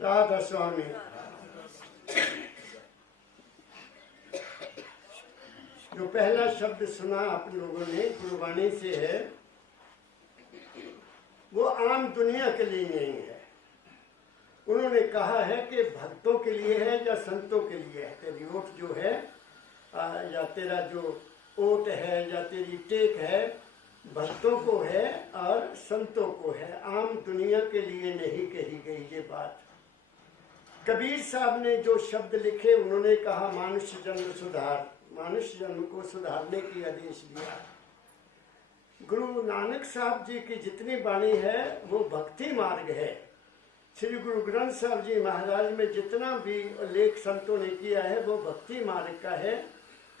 राधा स्वामी। जो पहला शब्द सुना आप लोगों ने गुरबाणी से है, वो आम दुनिया के लिए नहीं है। उन्होंने कहा है कि भक्तों के लिए है या संतों के लिए है। तेरी ओट जो है या तेरा जो ओट है या तेरी टेक है, भक्तों को है और संतों को है, आम दुनिया के लिए नहीं कही गई ये बात। कबीर साहब ने जो शब्द लिखे, उन्होंने कहा मानुष्य जन्म सुधार, मानुष्य जन्म को सुधारने की आदेश दिया। गुरु नानक साहब जी की जितनी वाणी है वो भक्ति मार्ग है। श्री गुरु ग्रंथ साहब जी महाराज में जितना भी लेख संतों ने किया है वो भक्ति मार्ग का है।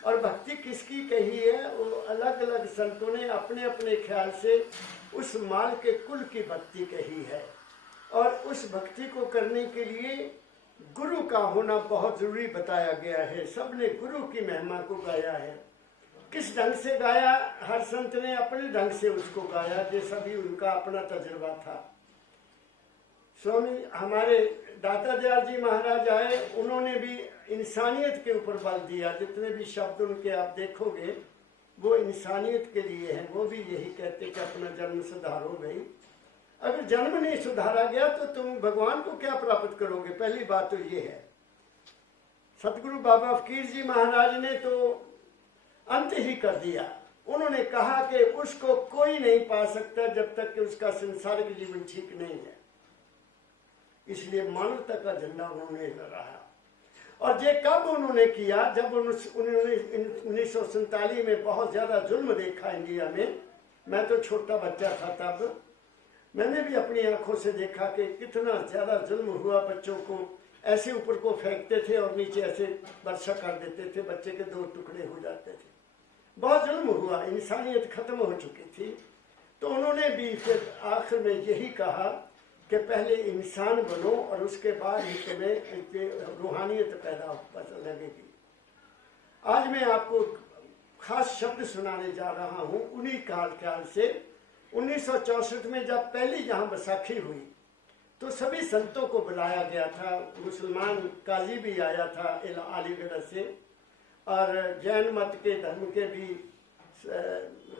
और भक्ति किसकी कही है, वो अलग अलग संतों ने अपने अपने ख्याल से उस माल के कुल की भक्ति कही है। और उस भक्ति को करने के लिए गुरु का होना बहुत जरूरी बताया गया है। सबने गुरु की महिमा को गाया है। किस ढंग से गाया, हर संत ने अपने ढंग से उसको गाया, जैसा भी उनका अपना तजुर्बा था। स्वामी हमारे दाता दयाल जी महाराज आए, उन्होंने भी इंसानियत के ऊपर बल दिया। जितने भी शब्द उनके आप देखोगे वो इंसानियत के लिए हैं। वो भी यही कहते कि अपना जन्म सुधारो भाई। अगर जन्म नहीं सुधारा गया तो तुम भगवान को क्या प्राप्त करोगे? पहली बात तो ये है। सतगुरु बाबा फकीर जी महाराज ने तो अंत ही कर दिया। उन्होंने कहा कि उसको कोई नहीं पा सकता जब तक कि उसका संसारिक जीवन ठीक नहीं है। इसलिए मानवता का झंडा उन्होंने लहराया। और ये कब उन्होंने किया? जब उन्होंने 1947 में बहुत ज्यादा जुल्म देखा इंडिया में। मैं तो छोटा बच्चा था तब। मैंने भी अपनी आंखों से देखा कि कितना ज्यादा जुल्म हुआ। बच्चों को ऐसे ऊपर को फेंकते थे और नीचे ऐसे वर्षा कर देते थे, बच्चे के 2 टुकड़े हो जाते थे। बहुत जुल्म हुआ, इंसानियत खत्म हो चुकी थी। तो उन्होंने भी फिर आखिर में यही कहा कि पहले इंसान बनो और उसके बाद ही तुम्हें रूहानियत पैदा लगेगी। आज मैं आपको खास शब्द सुनाने जा रहा हूँ उन्हीं ख्याल से। 1964 में जब पहली यहाँ बैसाखी हुई तो सभी संतों को बुलाया गया था। मुसलमान काजी भी आया था अलीगढ़ से, और जैन मत के धर्म के भी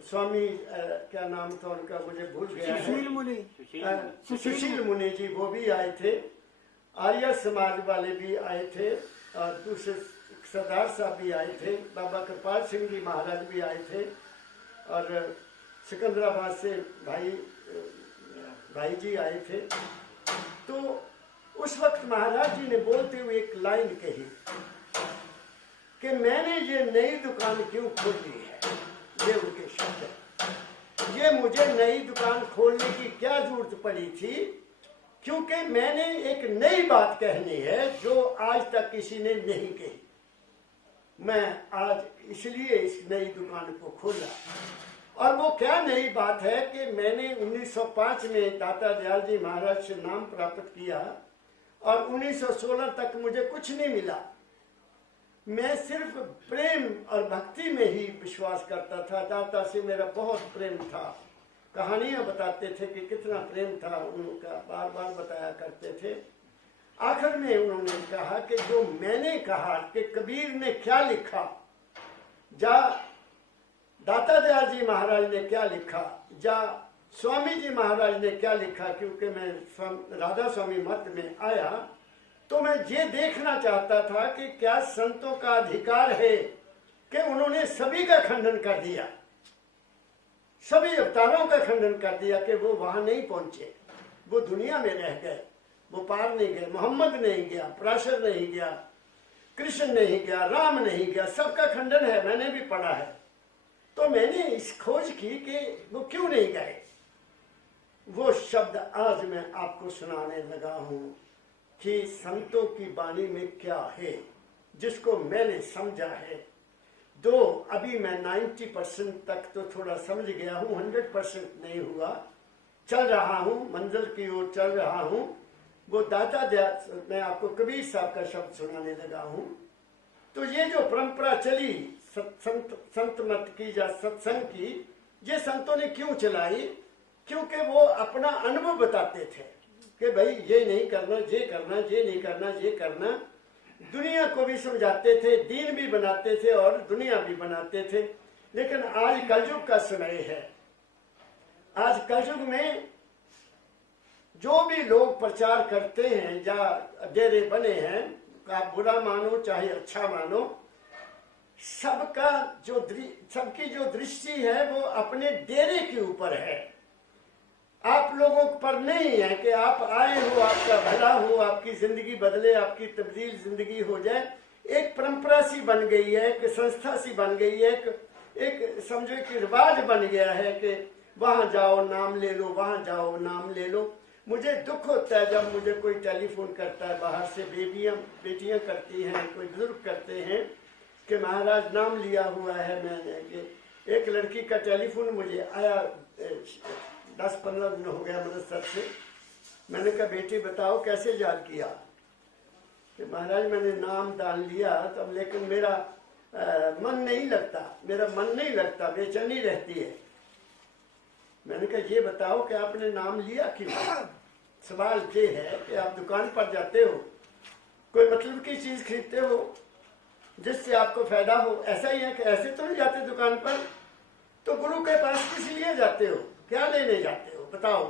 स्वामी क्या नाम था उनका, मुझे भूल गया है, सुशील मुनि जी, वो भी आए थे। आर्य समाज वाले भी आए थे और दूसरे सरदार साहब भी आए थे। बाबा कृपाल सिंह जी महाराज भी आए थे और सिकंदराबाद से भाई जी आए थे। तो उस वक्त महाराज जी ने बोलते हुए एक लाइन कही कि मैंने ये नई दुकान क्यों खोली है। ये उनके शब्द है। ये मुझे नई दुकान खोलने की क्या जरूरत पड़ी थी? क्योंकि मैंने एक नई बात कहनी है जो आज तक किसी ने नहीं कही। मैं आज इसलिए इस नई दुकान को खोला। और वो क्या नई बात है कि मैंने 1905 में दाता दयाल जी महाराज से नाम प्राप्त किया और 1916 तक मुझे कुछ नहीं मिला। मैं सिर्फ प्रेम और भक्ति में ही विश्वास करता था। दाता से मेरा बहुत प्रेम था। कहानियां बताते थे कि कितना प्रेम था उनका, बार बार बताया करते थे। आखिर में उन्होंने कहा कि जो मैंने कहा कि कबीर ने क्या लिखा, जा दाता दयाल जी महाराज ने क्या लिखा, जा स्वामी जी महाराज ने क्या लिखा, क्योंकि मैं राधा स्वामी मत में आया तो मैं ये देखना चाहता था कि क्या संतों का अधिकार है कि उन्होंने सभी का खंडन कर दिया, सभी अवतारों का खंडन कर दिया कि वो वहां नहीं पहुंचे, वो दुनिया में रह गए, वो पार नहीं गए। मोहम्मद नहीं गया, पराशर नहीं गया, कृष्ण नहीं गया, राम नहीं गया, सबका खंडन है, मैंने भी पढ़ा है। तो मैंने इस खोज की कि वो क्यों नहीं गए। वो शब्द आज मैं आपको सुनाने लगा हूं कि संतों की वाणी में क्या है, जिसको मैंने समझा है। अभी मैं 90% तक तो थोड़ा समझ गया हूँ, 100% नहीं हुआ, चल रहा हूँ, मंजिल की ओर चल रहा हूँ। वो दाता दयाल, मैं आपको कबीर साहब का शब्द सुनाने लगा हूँ। तो ये जो परंपरा चली संत मत की या सत्संग की, ये संतों ने क्यों चलाई? क्योंकि वो अपना अनुभव बताते थे। कि भाई ये नहीं करना, ये करना, ये नहीं करना, ये करना। दुनिया को भी समझाते थे, दीन भी बनाते थे और दुनिया भी बनाते थे। लेकिन आज कलयुग का समय है। आज कलयुग में जो भी लोग प्रचार करते हैं या डेरे बने हैं, आप बुरा मानो चाहे अच्छा मानो, सबकी जो दृष्टि है वो अपने डेरे के ऊपर है, आप लोगों पर नहीं है कि आप आए हो, आपका भला हो, आपकी जिंदगी बदले, आपकी तब्दील जिंदगी हो जाए। एक परंपरा सी बन गई है, एक संस्था सी बन गई है, एक समझो कि रिवाज बन गया है कि वहां जाओ नाम ले लो, वहां जाओ नाम ले लो। मुझे दुख होता है जब मुझे कोई टेलीफोन करता है, बाहर से बेटियां करती हैं, कोई बुजुर्ग करते हैं कि महाराज नाम लिया हुआ है मैंने। एक लड़की का टेलीफोन मुझे आया, 10-15 दिन हो गया अमृतसर से। मैंने कहा बेटी बताओ कैसे याद किया? कि महाराज मैंने नाम डाल लिया तब, लेकिन मेरा मन नहीं लगता, बेचैनी रहती है। मैंने कहा ये बताओ कि आपने नाम लिया क्यों? सवाल ये है कि आप दुकान पर जाते हो, कोई मतलब की चीज खरीदते हो जिससे आपको फायदा हो, ऐसा ही है कि ऐसे तो नहीं जाते दुकान पर। तो गुरु के पास किस लिए जाते हो, क्या लेने जाते हो बताओ?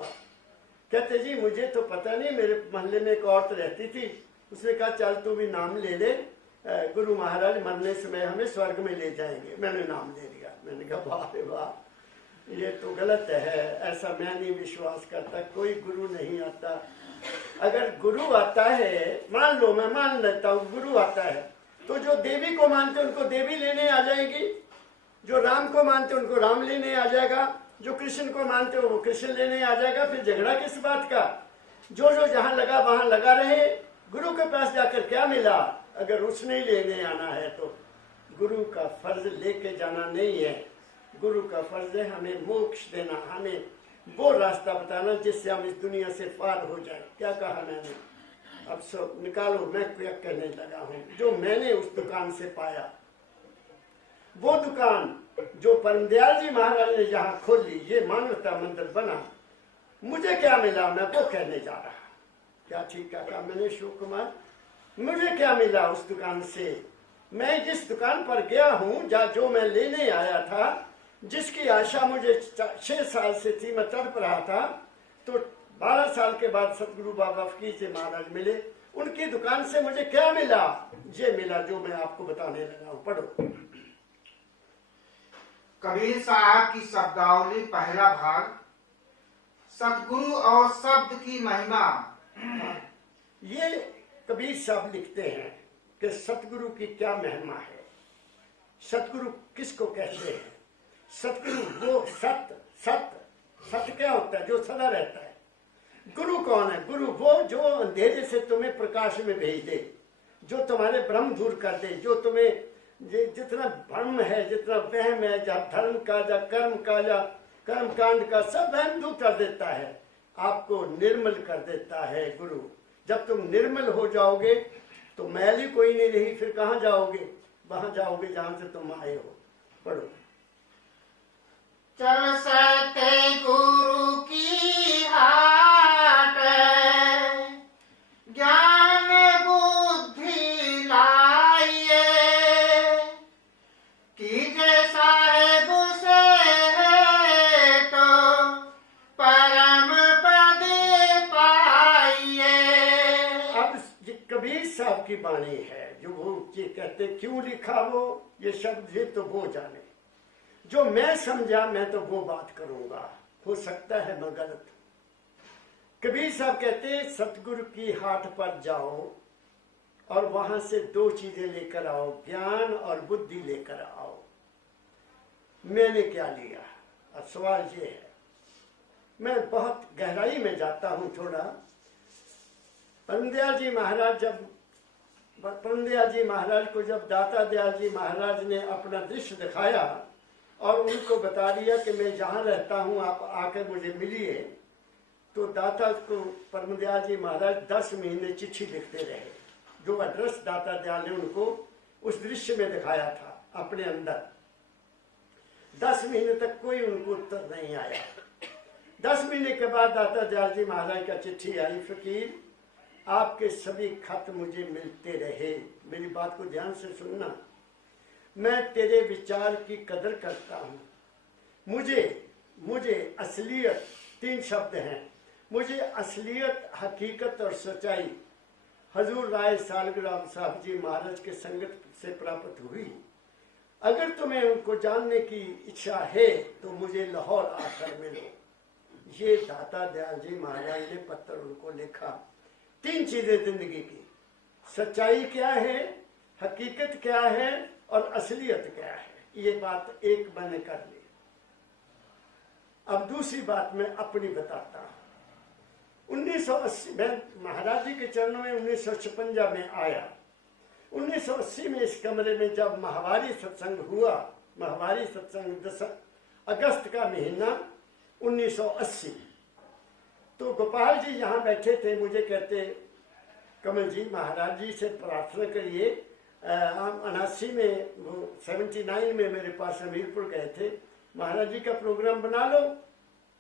कहते जी मुझे तो पता नहीं, मेरे मोहल्ले में एक औरत रहती थी, उसने कहा चल तू भी नाम ले ले, गुरु महाराज मरने समय हमें स्वर्ग में ले जाएंगे। मैंने नाम ले लिया। मैंने कहा वाह रे वाह, ये तो गलत है, ऐसा मैं नहीं विश्वास करता, कोई गुरु नहीं आता। अगर गुरु आता है, मान लो मैं मान लेता हूँ गुरु आता है, तो जो देवी को मानते उनको देवी लेने आ जाएगी, जो राम को मानते उनको राम लेने आ जाएगा, जो कृष्ण को मानते हो वो कृष्ण लेने आ जाएगा। फिर झगड़ा किस बात का? जो जहां लगा वहां लगा रहे। गुरु के पास जाकर क्या मिला? अगर उसने लेने आना है तो गुरु का फर्ज लेके जाना नहीं है। गुरु का फर्ज है हमें मोक्ष देना, हमें वो रास्ता बताना जिससे हम इस दुनिया से पार हो जाए। क्या कहा मैंने? अब सब निकालो, मैं क्या कहने लगा हूँ। जो मैंने उस दुकान से पाया, वो दुकान जो परमदयाल जी महाराज ने जहां खोली, ये मानवता मंदिर बना, मुझे क्या मिला मैं वो कहने जा रहा। क्या ठीक कहा मैंने अशोक कुमार? मुझे क्या मिला उस दुकान से? मैं जिस दुकान पर गया हूँ, जो मैं लेने आया था, जिसकी आशा मुझे 6 साल से थी, मैं तड़प रहा था, तो 12 साल के बाद सतगुरु बाबा फकीर जी महाराज मिले। उनकी दुकान से मुझे क्या मिला? ये मिला जो मैं आपको बताने लगा हूँ। पढ़ो। कबीर साहब की शब्दावली, पहला भाग, सतगुरु और शब्द की महिमा। ये कबीर साहब लिखते हैं कि सतगुरु की क्या महिमा है। सतगुरु किसको कहते हैं? सतगुरु वो सत्य क्या होता है? जो सदा रहता है। गुरु कौन है? गुरु वो जो अंधेरे से तुम्हें प्रकाश में भेज दे, जो तुम्हारे भ्रम दूर कर दे, जो तुम्हें जितना भ्रम है, जितना वहम है, या धर्म का या कर्म का या कर्म कांड का, सब वहम दूर कर देता है, आपको निर्मल कर देता है गुरु। जब तुम निर्मल हो जाओगे तो मैल ही कोई नहीं रही, फिर कहाँ जाओगे? वहां जाओगे जहां से तुम आए हो। पढ़ो। चल सत्य गुरु की हाट, ज्ञान बुद्धि लाइए, कीजे साहेब से तो परम पद पाइए। अब कबीर साहब की बाणी है, जो वो ये कहते क्यों लिखा वो ये शब्द, ये तो वो जाने। जो मैं समझा मैं तो वो बात करूंगा, हो सकता है मैं गलत। कबीर साहब कहते हैं सतगुरु की हाट पर जाओ और वहां से 2 चीजें लेकर आओ, ज्ञान और बुद्धि लेकर आओ। मैंने क्या लिया? अब सवाल ये है, मैं बहुत गहराई में जाता हूं थोड़ा। परमदयाल जी महाराज को जब दाता दयाल जी महाराज ने अपना दृश्य दिखाया और उनको बता दिया कि मैं जहाँ रहता हूँ आप आकर मुझे मिलिए, तो दाता को परमदयाल जी महाराज 10 महीने चिट्ठी लिखते रहे। जो एड्रेस दाता दयाल ने उनको उस दृश्य में दिखाया था अपने अंदर, 10 महीने तक कोई उनको उत्तर नहीं आया। 10 महीने के बाद दाता दयाल जी महाराज का चिट्ठी आई, फकीर आपके सभी खत मुझे मिलते रहे। मेरी बात को ध्यान से सुनना, मैं तेरे विचार की कदर करता हूँ। मुझे असलियत, 3 शब्द हैं, मुझे असलियत, हकीकत और सच्चाई हजूर राय सालग्राम साहब जी महाराज के संगत से प्राप्त हुई। अगर तुम्हें उनको जानने की इच्छा है तो मुझे लाहौर आकर मिलो। ये दाता दयाल जी महाराज ने पत्र उनको लिखा। 3 चीजें जिंदगी की, सच्चाई क्या है, हकीकत क्या है और असलियत क्या है। ये बात एक मैंने कर ली। अब दूसरी बात मैं अपनी बताता हूँ। 1980 में महाराज जी के चरणों में 1956 में आया। 1980 में इस कमरे में जब माहवारी सत्संग हुआ, माहवारी सत्संग 10 अगस्त का महीना 1980, तो गोपाल जी यहाँ बैठे थे। मुझे कहते, कमल जी महाराज जी से प्रार्थना करिए। हम 79 में, वो 79 में मेरे पास हमीरपुर गए थे, महाराज जी का प्रोग्राम बना लो।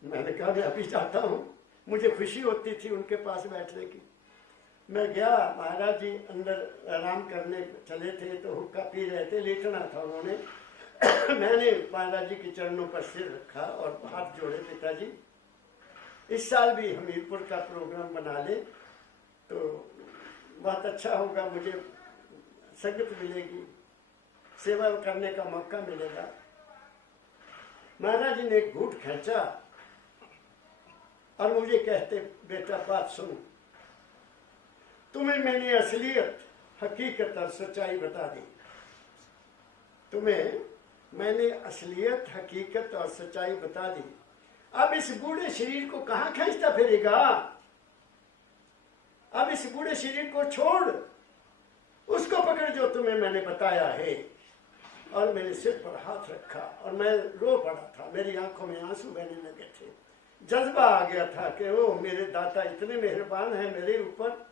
मैंने कहा मैं अभी जाता हूँ। मुझे खुशी होती थी उनके पास बैठने की। मैं गया, महाराज जी अंदर आराम करने चले थे, तो हुक्का पी रहे थे, लेटना था उन्होंने। मैंने महाराज जी के चरणों पर सिर रखा और हाथ जोड़े, पिताजी इस साल भी हमीरपुर का प्रोग्राम बना ले तो बहुत अच्छा होगा, मुझे संगत मिलेगी, सेवा करने का मौका मिलेगा। महाराज जी ने एक घूंट खींचा और मुझे कहते, बेटा बात सुन, तुम्हें मैंने असलियत, हकीकत और सच्चाई बता दी। तुम्हें मैंने असलियत, हकीकत और सच्चाई बता दी। अब इस बूढ़े शरीर को कहां खींचता फिरेगा? अब इस बूढ़े शरीर को छोड़, उसको पकड़ जो तुम्हें मैंने बताया है। और मेरे सिर पर हाथ रखा और मैं रो पड़ा था, मेरी आंखों में आंसू बहने लगे थे। जज्बा आ गया था कि वो मेरे दाता इतने मेहरबान हैं मेरे ऊपर,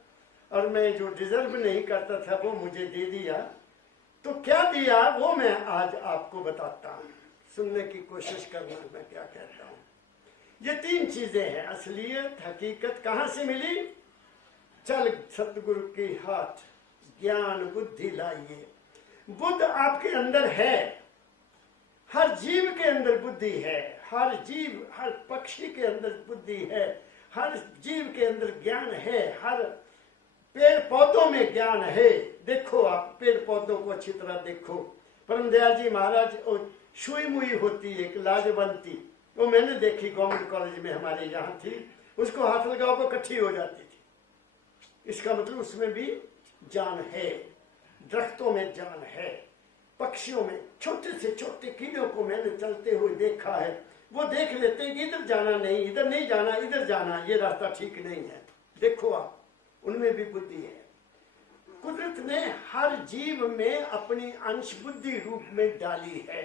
और मैं जो डिजर्व नहीं करता था वो मुझे दे दिया। तो क्या दिया वो मैं आज आपको बताता हूँ, सुनने की कोशिश करना मैं क्या कहता हूँ। ये 3 चीजें हैं, असलियत, हकीकत कहाँ से मिली? चल सतगुरु के हाथ ज्ञान बुद्धि लाइए। बुद्ध आपके अंदर है, हर जीव के अंदर बुद्धि है, हर जीव, हर पक्षी के अंदर बुद्धि है, हर जीव के अंदर ज्ञान है, हर पेड़ पौधों में ज्ञान है। देखो आप पेड़ पौधों को अच्छी तरह देखो। परम दयाल जी महाराज सुई मुई होती है एक लाजवंती, वो मैंने देखी गवर्नमेंट कॉलेज में हमारे यहाँ थी, उसको हाथ लगाओ तो इकट्ठी हो जाती थी। इसका मतलब उसमें भी जान है, दरख्तों में जान है, पक्षियों में, छोटे से छोटे कीड़ों को मैंने चलते हुए देखा है। वो देख लेते हैं कि इधर जाना नहीं, इधर नहीं जाना, इधर जाना, ये रास्ता ठीक नहीं है। देखो आप, उनमें भी बुद्धि है। कुदरत ने हर जीव में अपनी अंश बुद्धि रूप में डाली है।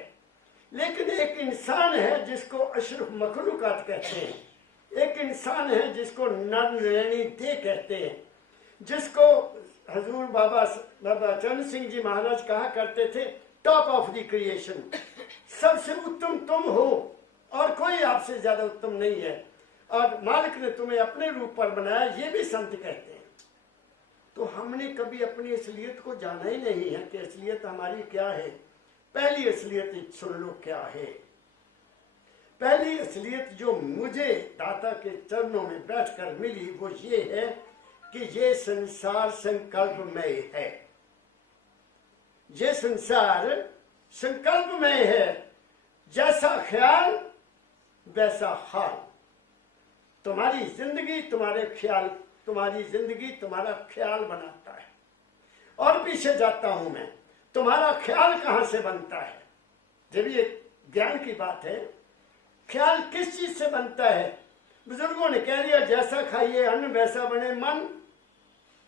लेकिन एक इंसान है जिसको अशरफ मखलूकात कहते हैं, एक इंसान है जिसको नरनैनी दे कहते हैं, जिसको हजूर बाबा चरण सिंह जी महाराज कहा करते थे टॉप ऑफ द क्रिएशन, सबसे उत्तम तुम हो और कोई आपसे ज्यादा उत्तम नहीं है, और मालिक ने तुम्हें अपने रूप पर बनाया, ये भी संत कहते हैं। तो हमने कभी अपनी असलियत को जाना ही नहीं है कि असलियत हमारी क्या है। पहली असलियत सुन लो क्या है। पहली असलियत जो मुझे दाता के चरणों में बैठकर मिली वो ये है कि ये संसार संकल्पमय है। ये संसार संकल्पमय है, जैसा ख्याल वैसा हाल। तुम्हारी जिंदगी तुम्हारे ख्याल, तुम्हारी जिंदगी तुम्हारा ख्याल बनाता है। और पीछे जाता हूं मैं, तुम्हारा ख्याल कहां से बनता है? जब ये ज्ञान की बात है, ख्याल किस चीज से बनता है? बुजुर्गों ने कह दिया जैसा खाइए अन्न वैसा बने मन,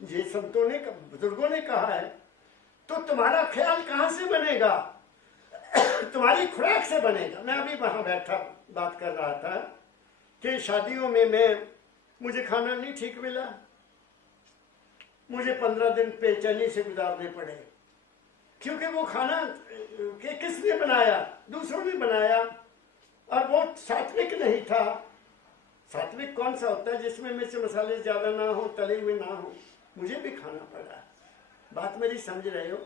ये संतों ने, बुजुर्गों ने कहा है। तो तुम्हारा ख्याल कहां से बनेगा? तुम्हारी खुराक से बनेगा। मैं अभी वहां बैठा बात कर रहा था कि शादियों में मुझे खाना नहीं ठीक मिला, मुझे 15 दिन बेचैनी से गुजारने पड़े, क्योंकि वो खाना किसने बनाया? दूसरों ने बनाया, और वो सात्विक नहीं था, सात्विक कौन सा होता है? जिसमें मिर्च मसाले ज्यादा ना हो, तले हुए ना हो। मुझे भी खाना पड़ा, बात मेरी समझ रहे हो?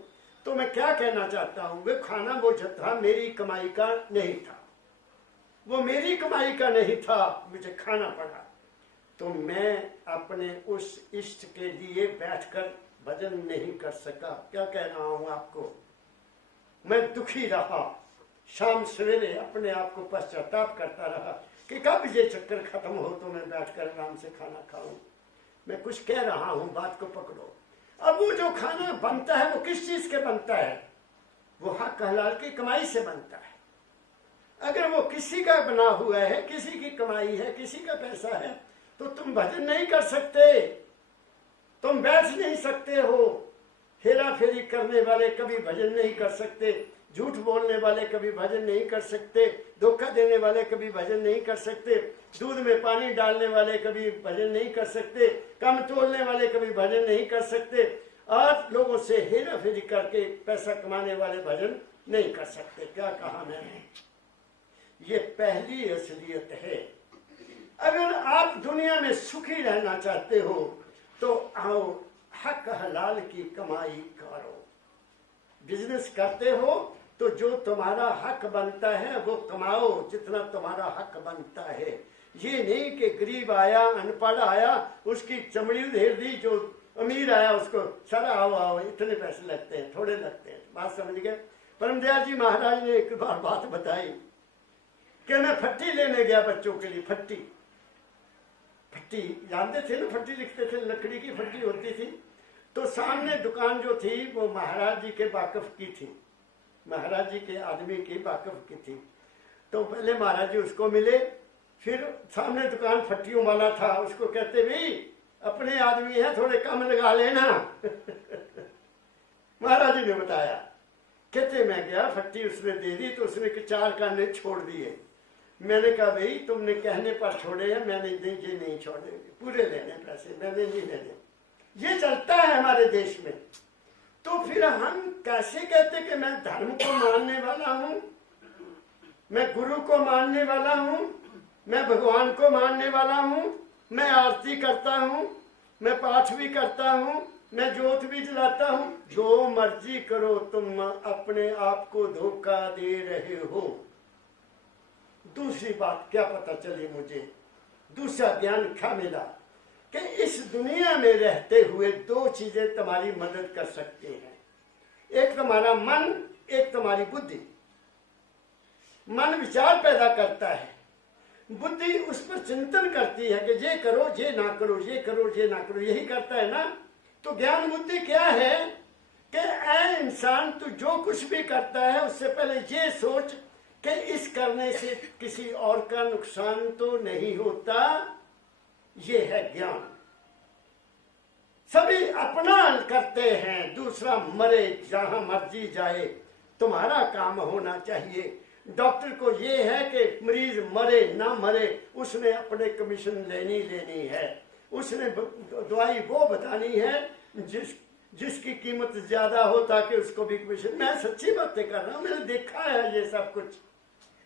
तो मैं क्या कहना चाहता हूं, वे खाना वो जो था मेरी कमाई का नहीं था, वो मेरी कमाई का नहीं था, मुझे खाना पड़ा। तो मैं अपने उस इष्ट के लिए बैठकर भजन नहीं कर सका। क्या कह रहा हूं आपको? मैं दुखी रहा, शाम सवेरे अपने आप को पश्चाताप करता रहा कि कब ये चक्कर खत्म हो तो मैं बैठकर आराम से खाना खाऊं। मैं कुछ कह रहा हूं, बात को पकड़ो। अब वो जो खाना बनता है वो किस चीज के बनता है? वो हक हलाल की कमाई से बनता है। अगर वो किसी का बना हुआ है, किसी की कमाई है, किसी का पैसा है, तो तुम भजन नहीं कर सकते, तुम बैठ नहीं सकते हो। हेरा फेरी करने वाले कभी भजन नहीं कर सकते, झूठ बोलने वाले कभी भजन नहीं कर सकते, धोखा देने वाले कभी भजन नहीं कर सकते, दूध में पानी डालने वाले कभी भजन नहीं कर सकते, कम तोलने वाले कभी भजन नहीं कर सकते, और लोगों से हेरा फेरी करके पैसा कमाने वाले भजन नहीं कर सकते। क्या कहा मैंने? ये पहली असलियत है। अगर आप दुनिया में सुखी रहना चाहते हो तो आओ, हक हलाल की कमाई करो। बिजनेस करते हो तो जो तुम्हारा हक बनता है वो कमाओ, जितना तुम्हारा हक बनता है। ये नहीं कि गरीब आया, अनपढ़ आया, उसकी चमड़ी उधेड़ दी, जो अमीर आया उसको सारा आओ आओ इतने पैसे लगते हैं, थोड़े लगते हैं। बात समझ गए? परमदयाल जी महाराज ने एक बार बात बताई कि मैं फट्टी लेने गया बच्चों के लिए। फट्टी जानते थे ना, फट्टी लिखते थे, लकड़ी की फट्टी होती थी। तो सामने दुकान जो थी वो महाराज जी के वाकफ की थी, महाराज जी के आदमी की वाकफ की थी। तो पहले महाराज जी उसको मिले, फिर सामने दुकान फट्टियों वाला था, उसको कहते भाई अपने आदमी है, थोड़े कम लगा लेना। महाराज जी ने बताया। कहते मैं गया, फट्टी उसने दे दी तो उसने 4 काने छोड़ दिए। मैंने कहा भाई तुमने कहने पर छोड़े हैं, मैंने ये नहीं छोड़े, पूरे लेने पैसे, मैंने नहीं लेने। ये चलता है हमारे देश में। तो फिर हम कैसे कहते कि मैं धर्म को मानने वाला हूं, मैं गुरु को मानने वाला हूं, मैं भगवान को मानने वाला हूं, मैं आरती करता हूं, मैं पाठ भी करता हूं, मैं जोत भी जलाता हूं। जो मर्जी करो, तुम अपने आप को धोखा दे रहे हो। दूसरी बात क्या पता चली मुझे, दूसरा ज्ञान क्या मिला कि इस दुनिया में रहते हुए 2 चीजें तुम्हारी मदद कर सकती हैं। एक तुम्हारा मन, एक तुम्हारी बुद्धि। मन विचार पैदा करता है, बुद्धि उस पर चिंतन करती है कि ये करो, ये ना करो, ये करो, ये ना करो, यही करता है ना। तो ज्ञान बुद्धि क्या है कि ऐ इंसान, तू जो कुछ भी करता है उससे पहले ये सोच कि इस करने से किसी और का नुकसान तो नहीं होता। ये है ज्ञान। सभी अपना करते हैं, दूसरा मरे जहां मर्जी जाए, तुम्हारा काम होना चाहिए। डॉक्टर को ये है कि मरीज मरे ना मरे, उसने अपने कमीशन लेनी है, उसने दवाई वो बतानी है जिसकी कीमत ज्यादा हो, ताकि उसको भी कमीशन। मैं सच्ची बातें कर रहा हूं, मैंने देखा है ये सब कुछ,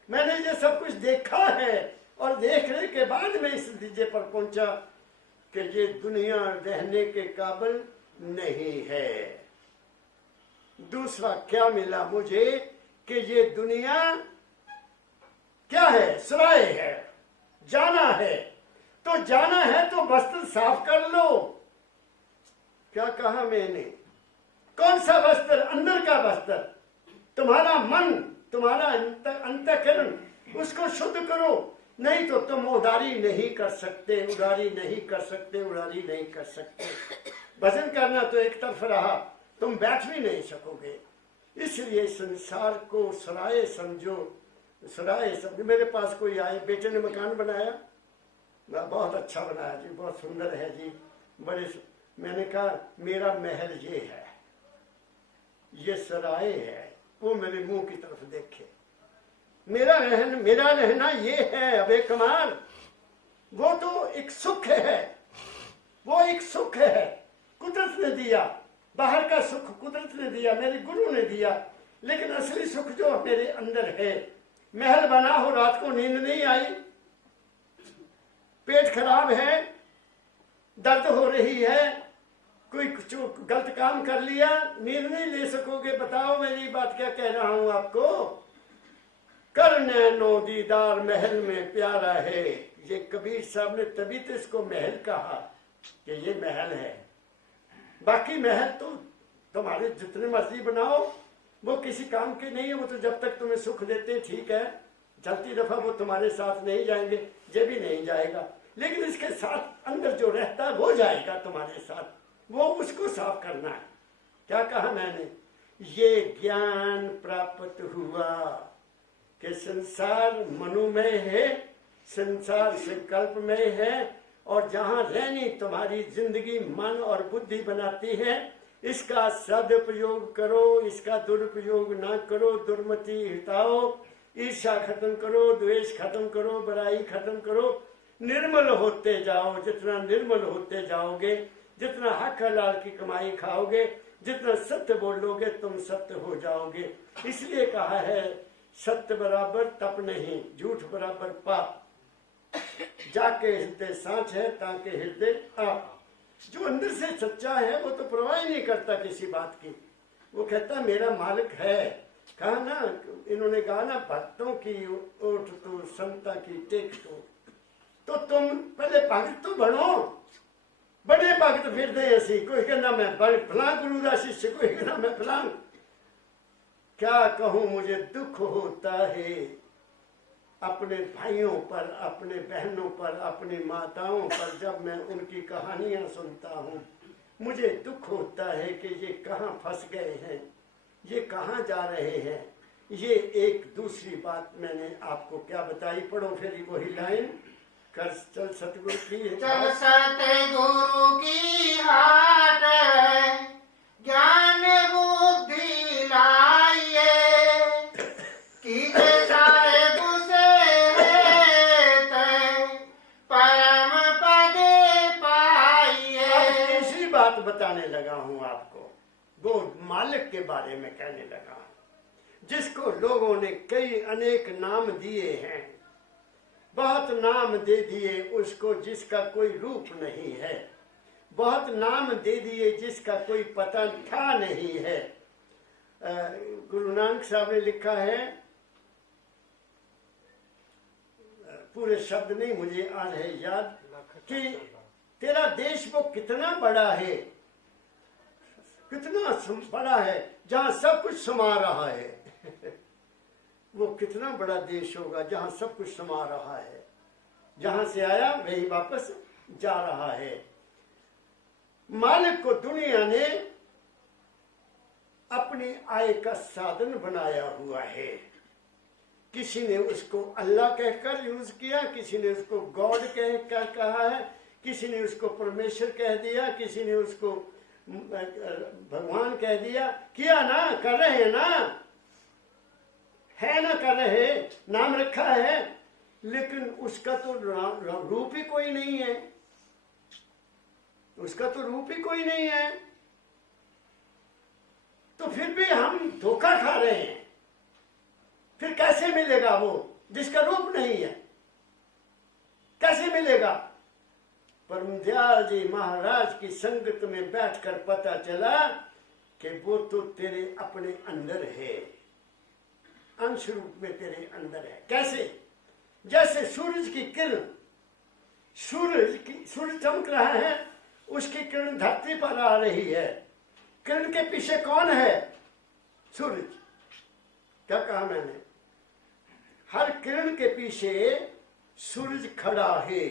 मैंने ये सब कुछ देखा है, और देखने के बाद मैं इस नतीजे पर पहुंचा कि ये दुनिया रहने के काबिल नहीं है। दूसरा क्या मिला मुझे कि ये दुनिया क्या है? सराय है, जाना है। तो जाना है तो वस्त्र साफ कर लो। क्या कहा मैंने? कौन सा वस्त्र? अंदर का वस्त्र, तुम्हारा मन, तुम्हारा अंतःकरण, उसको शुद्ध करो। नहीं तो तुम उड़ारी नहीं कर सकते, उड़ारी नहीं कर सकते, उड़ारी नहीं कर सकते। भजन करना तो एक तरफ रहा, तुम बैठ भी नहीं सकोगे। इसलिए संसार को सराय समझो, सराय समझो। मेरे पास कोई आए, बेटे ने मकान बनाया, बहुत अच्छा बनाया जी, बहुत सुंदर है जी, बड़े। मैंने कहा मेरा महल ये है, ये सराय है। वो मेरे मुंह की तरफ देखे। मेरा रहना ये है अबे कमाल। वो तो एक सुख है, वो एक सुख है, कुदरत ने दिया। बाहर का सुख कुदरत ने दिया, मेरे गुरु ने दिया। लेकिन असली सुख जो मेरे अंदर है, महल बना हो, रात को नींद नहीं आई, पेट खराब है, दर्द हो रही है, कोई गलत काम कर लिया, नींद नहीं ले सकोगे। बताओ मेरी बात क्या कह रहा हूं आपको। कर नैनो दीदार महल में प्यारा है। ये कबीर साहब ने तभी तो इसको महल कहा कि ये महल है। बाकी महल तो तुम्हारे जितने मर्जी बनाओ, वो किसी काम के नहीं है। वो तो जब तक तुम्हें सुख देते ठीक है, चलती दफा वो तुम्हारे साथ नहीं जाएंगे, ये भी नहीं जाएगा, लेकिन इसके साथ अंदर जो रहता है वो जाएगा तुम्हारे साथ। वो उसको साफ करना है। क्या कहा मैंने? ये ज्ञान प्राप्त हुआ कि संसार मनुमय है, संसार संकल्पमय है, और जहाँ रहनी तुम्हारी जिंदगी मन और बुद्धि बनाती है, इसका सदुपयोग करो, इसका दुरुपयोग ना करो। दुर्मति हटाओ, ईर्ष्या खत्म करो, द्वेष खत्म करो, बुराई खत्म करो। निर्मल होते जाओ। जितना निर्मल होते जाओगे, जितना हक हलाल की कमाई खाओगे, जितना सत्य बोलोगे, तुम सत्य हो जाओगे। इसलिए कहा है सत्य बराबर तप नहीं, झूठ बराबर पाप। जाके हृदय सांच है, ताके हृदय आप। जो अंदर से सच्चा है वो तो परवाह ही नहीं करता किसी बात की। वो कहता मेरा मालिक है। कहा ना, इन्होंने कहा ना, भक्तों की ओट तो संता की टेक तो तुम पहले भगत तो बनो। बड़े भगत फिर ऐसी, कोई कहना मैं फलां गुरु का शिष्य, कोई कहना मैं फलां। क्या कहूं, मुझे दुख होता है अपने भाइयों पर, अपने बहनों पर, अपनी माताओं पर। जब मैं उनकी कहानियां सुनता हूँ, मुझे दुख होता है कि ये कहाँ फंस गए हैं, ये कहाँ जा रहे हैं। ये एक दूसरी बात मैंने आपको क्या बताई, पढ़ो फिर वही लाइन। कर चल सतगुरु की, चल सतगुरु की हाट, ज्ञान बुद्धि लाइए, कीजे सारे गुस्से परम पद पाइए। अब तीसरी बात बताने लगा हूं आपको, वो मालिक के बारे में कहने लगा, जिसको लोगों ने कई अनेक नाम दिए हैं, बहुत नाम दे दिए उसको जिसका कोई रूप नहीं है, बहुत नाम दे दिए जिसका कोई पता था नहीं है। गुरु नानक साहब ने लिखा है, पूरे शब्द नहीं मुझे आ रहे याद, कि तेरा देश वो कितना बड़ा है, कितना बड़ा है, जहाँ सब कुछ समा रहा है। वो कितना बड़ा देश होगा जहाँ सब कुछ समा रहा है, जहाँ से आया वही वापस जा रहा है। मालिक को दुनिया ने अपनी आय का साधन बनाया हुआ है। किसी ने उसको अल्लाह कहकर यूज किया, किसी ने उसको गॉड कहकर कहा है, किसी ने उसको परमेश्वर कह दिया, किसी ने उसको भगवान कह दिया। किया ना, कर रहे हैं ना, है ना, कर रहे, नाम रखा है, लेकिन उसका तो रूप ही कोई नहीं है, उसका तो रूप ही कोई नहीं है। तो फिर भी हम धोखा खा रहे हैं। फिर कैसे मिलेगा वो जिसका रूप नहीं है? कैसे मिलेगा? परमदयाल जी महाराज की संगत में बैठकर पता चला कि वो तो तेरे अपने अंदर है, अंश रूप में तेरे अंदर है। कैसे? जैसे सूरज की किरण, सूरज चमक रहा है, उसकी किरण धरती पर आ रही है, किरण के पीछे कौन है? सूरज। क्या कहा मैंने? हर किरण के पीछे सूरज खड़ा है।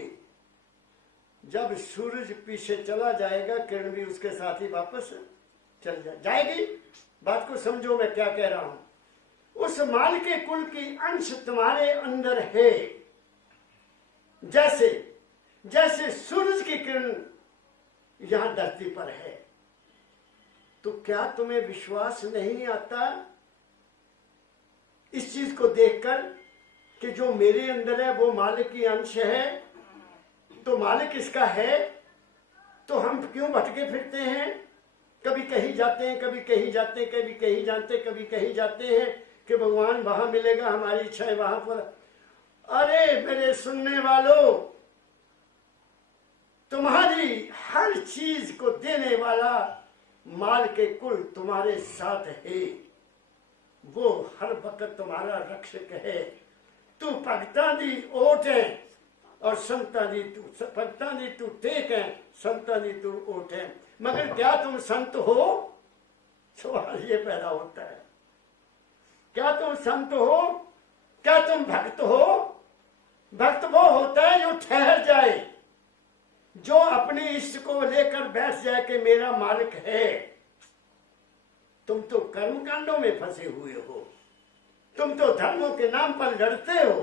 जब सूरज पीछे चला जाएगा, किरण भी उसके साथ ही वापस चल जाएगी। बात को समझो मैं क्या कह रहा हूं। उस माल के कुल की अंश तुम्हारे अंदर है। जैसे जैसे सूरज की किरण यहां धरती पर है, तो क्या तुम्हें विश्वास नहीं आता इस चीज को देखकर कि जो मेरे अंदर है वो मालिक की अंश है? तो मालिक इसका है, तो हम क्यों भटके फिरते हैं? कभी कहीं जाते हैं, कभी कहीं जाते हैं, कभी कहीं जानते, कभी कहीं जाते हैं कि भगवान वहां मिलेगा, हमारी इच्छा है वहां पर। अरे मेरे सुनने वालों, तुम्हारी हर चीज को देने वाला माल के कुल तुम्हारे साथ है, वो हर वक्त तुम्हारा रक्षक है। तू भगतां दी ओट है और संतां दी तू भगतां दी तू टेक है, संतां दी तू ओट है। मगर क्या तुम संत हो? सवाल ये पैदा होता है, क्या तुम संत हो? क्या तुम भक्त हो? भक्त वो होता है जो ठहर जाए, जो अपने इष्ट को लेकर बैठ जाए कि मेरा मालिक है। तुम तो कर्म कांडों में फंसे हुए हो, तुम तो धर्मों के नाम पर लड़ते हो,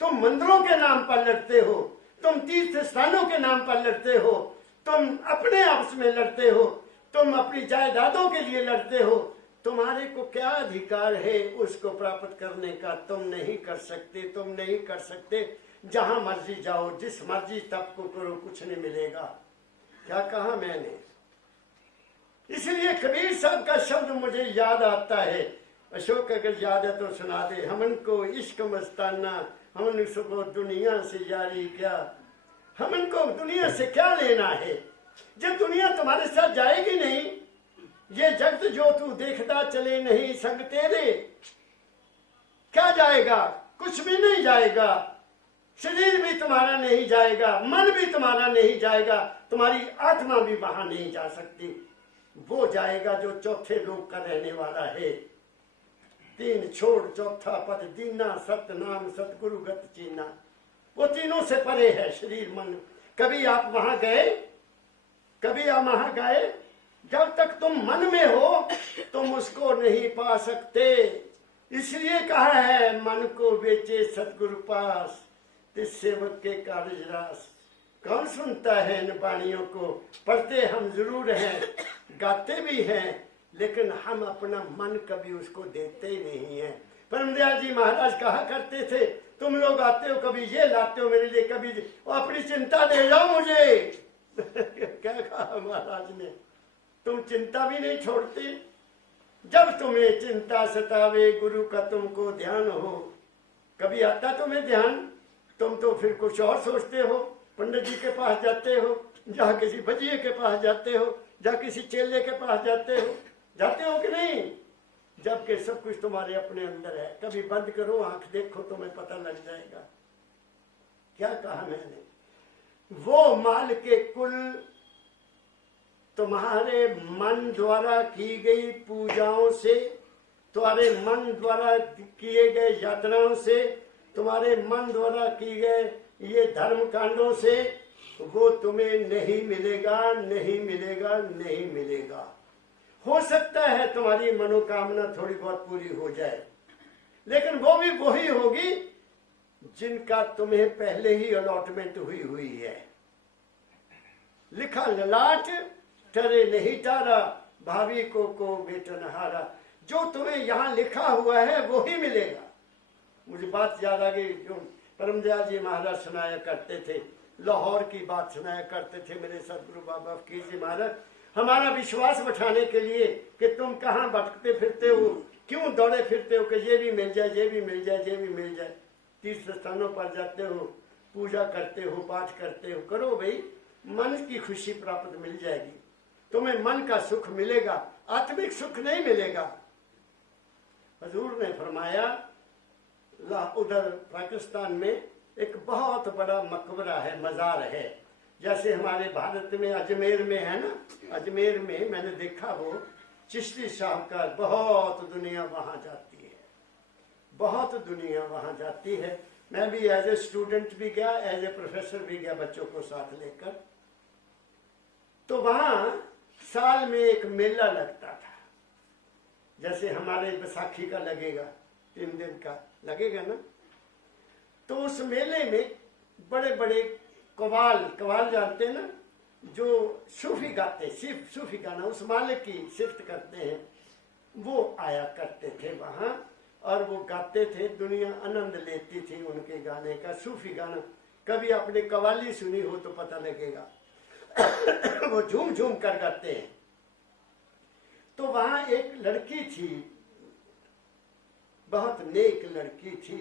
तुम मंदिरों के नाम पर लड़ते हो, तुम तीर्थ स्थानों के नाम पर लड़ते हो, तुम अपने आपस में लड़ते हो, तुम अपनी जायदादों के लिए लड़ते हो। तुम्हारे को क्या अधिकार है उसको प्राप्त करने का? तुम नहीं कर सकते, तुम नहीं कर सकते। जहां मर्जी जाओ, जिस मर्जी तप को करो, कुछ नहीं मिलेगा। क्या कहा मैंने? इसलिए कबीर साहब का शब्द मुझे याद आता है। अशोक अगर याद है तो सुना दे। हमन को इश्क मस्ताना, हमन को दुनिया से यारी क्या, हमन को दुनिया से क्या लेना है? जब दुनिया तुम्हारे साथ जाएगी नहीं, ये जगत जो तू देखता चले नहीं संग तेरे, क्या जाएगा? कुछ भी नहीं जाएगा। शरीर भी तुम्हारा नहीं जाएगा, मन भी तुम्हारा नहीं जाएगा, तुम्हारी आत्मा भी वहां नहीं जा सकती। वो जाएगा जो चौथे लोक का रहने वाला है। तीन छोड़ चौथा पद दीना, सत्य नाम सतगुरु गत चीना। वो तीनों से परे है शरीर मन। कभी आप वहां गए, कभी आप वहां गए? जब तक तुम मन में हो तुम उसको नहीं पा सकते। इसलिए कहा है मन को बेचे सतगुरु पास, तिस सेवक के कार्य रास। कौन सुनता है इन वाणियों को? पढ़ते हम जरूर हैं, गाते भी हैं, लेकिन हम अपना मन कभी उसको देते ही नहीं है। परमदयाल जी महाराज कहा करते थे, तुम लोग आते हो, कभी ये लाते हो मेरे लिए, कभी अपनी चिंता दे जाओ मुझे। क्या कहा महाराज ने? तुम चिंता भी नहीं छोड़ते। जब तुम्हें चिंता सतावे गुरु का तुमको ध्यान हो। कभी आता तुम्हें ध्यान? तुम तो फिर कुछ और सोचते हो। पंडित जी के पास जाते हो, जहाँ किसी भजिए के पास जाते हो, जहाँ किसी चेले के पास जाते हो कि नहीं? जबकि सब कुछ तुम्हारे अपने अंदर है। कभी बंद करो आंख, देखो तुम्हें पता लग जाएगा। क्या कहा मैंने? वो माल के कुल तुम्हारे मन द्वारा की गई पूजाओं से, तुम्हारे मन द्वारा किए गए यात्राओं से, तुम्हारे मन द्वारा की गए ये धर्म कांडों से, वो तुम्हें नहीं मिलेगा, नहीं मिलेगा, नहीं मिलेगा। हो सकता है तुम्हारी मनोकामना थोड़ी बहुत पूरी हो जाए, लेकिन वो भी वही होगी जिनका तुम्हें पहले ही अलॉटमेंट हुई है। लिखा ललाट टरे नहीं टारा, भावी को बेटनहारा। जो तुम्हें यहाँ लिखा हुआ है वो ही मिलेगा। मुझे बात याद आ गई जो परमदयाल जी महाराज सुनाया करते थे, लाहौर की बात सुनाया करते थे मेरे सदगुरु बाबा फकीर जी महाराज। हमारा विश्वास बैठाने के लिए कि तुम कहाँ भटकते फिरते हो, क्यों दौड़े फिरते हो कि ये भी मिल जाए, ये भी मिल जाए, ये भी मिल जाए। तीर्थ स्थानों पर जाते हो, पूजा करते हो, पाठ करते हो, करो भाई, मन की खुशी प्राप्त मिल जाएगी। तुम्हें मन का सुख मिलेगा, आत्मिक सुख नहीं मिलेगा। हजूर ने फरमाया, उधर पाकिस्तान में एक बहुत बड़ा मकबरा है, मजार है। जैसे हमारे भारत में अजमेर में है ना, अजमेर में मैंने देखा वो चिश्ती साहब का, बहुत दुनिया वहां जाती है, बहुत दुनिया वहां जाती है। मैं भी एज ए स्टूडेंट भी गया, एज ए प्रोफेसर भी गया बच्चों को साथ लेकर। तो वहां साल में एक मेला लगता था, जैसे हमारे बैसाखी का लगेगा, 3 दिन का लगेगा ना। तो उस मेले में बड़े बड़े कवाल जानते हैं ना, जो सूफी गाते, सिर्फ सूफी गाना उस मालिक की सिफ्त करते हैं, वो आया करते थे वहां और वो गाते थे। दुनिया आनंद लेती थी उनके गाने का, सूफी गाना। कभी आपने कवाली सुनी हो तो पता लगेगा। वो झूम झूम कर गाते हैं। तो वहां एक लड़की थी, बहुत नेक लड़की थी,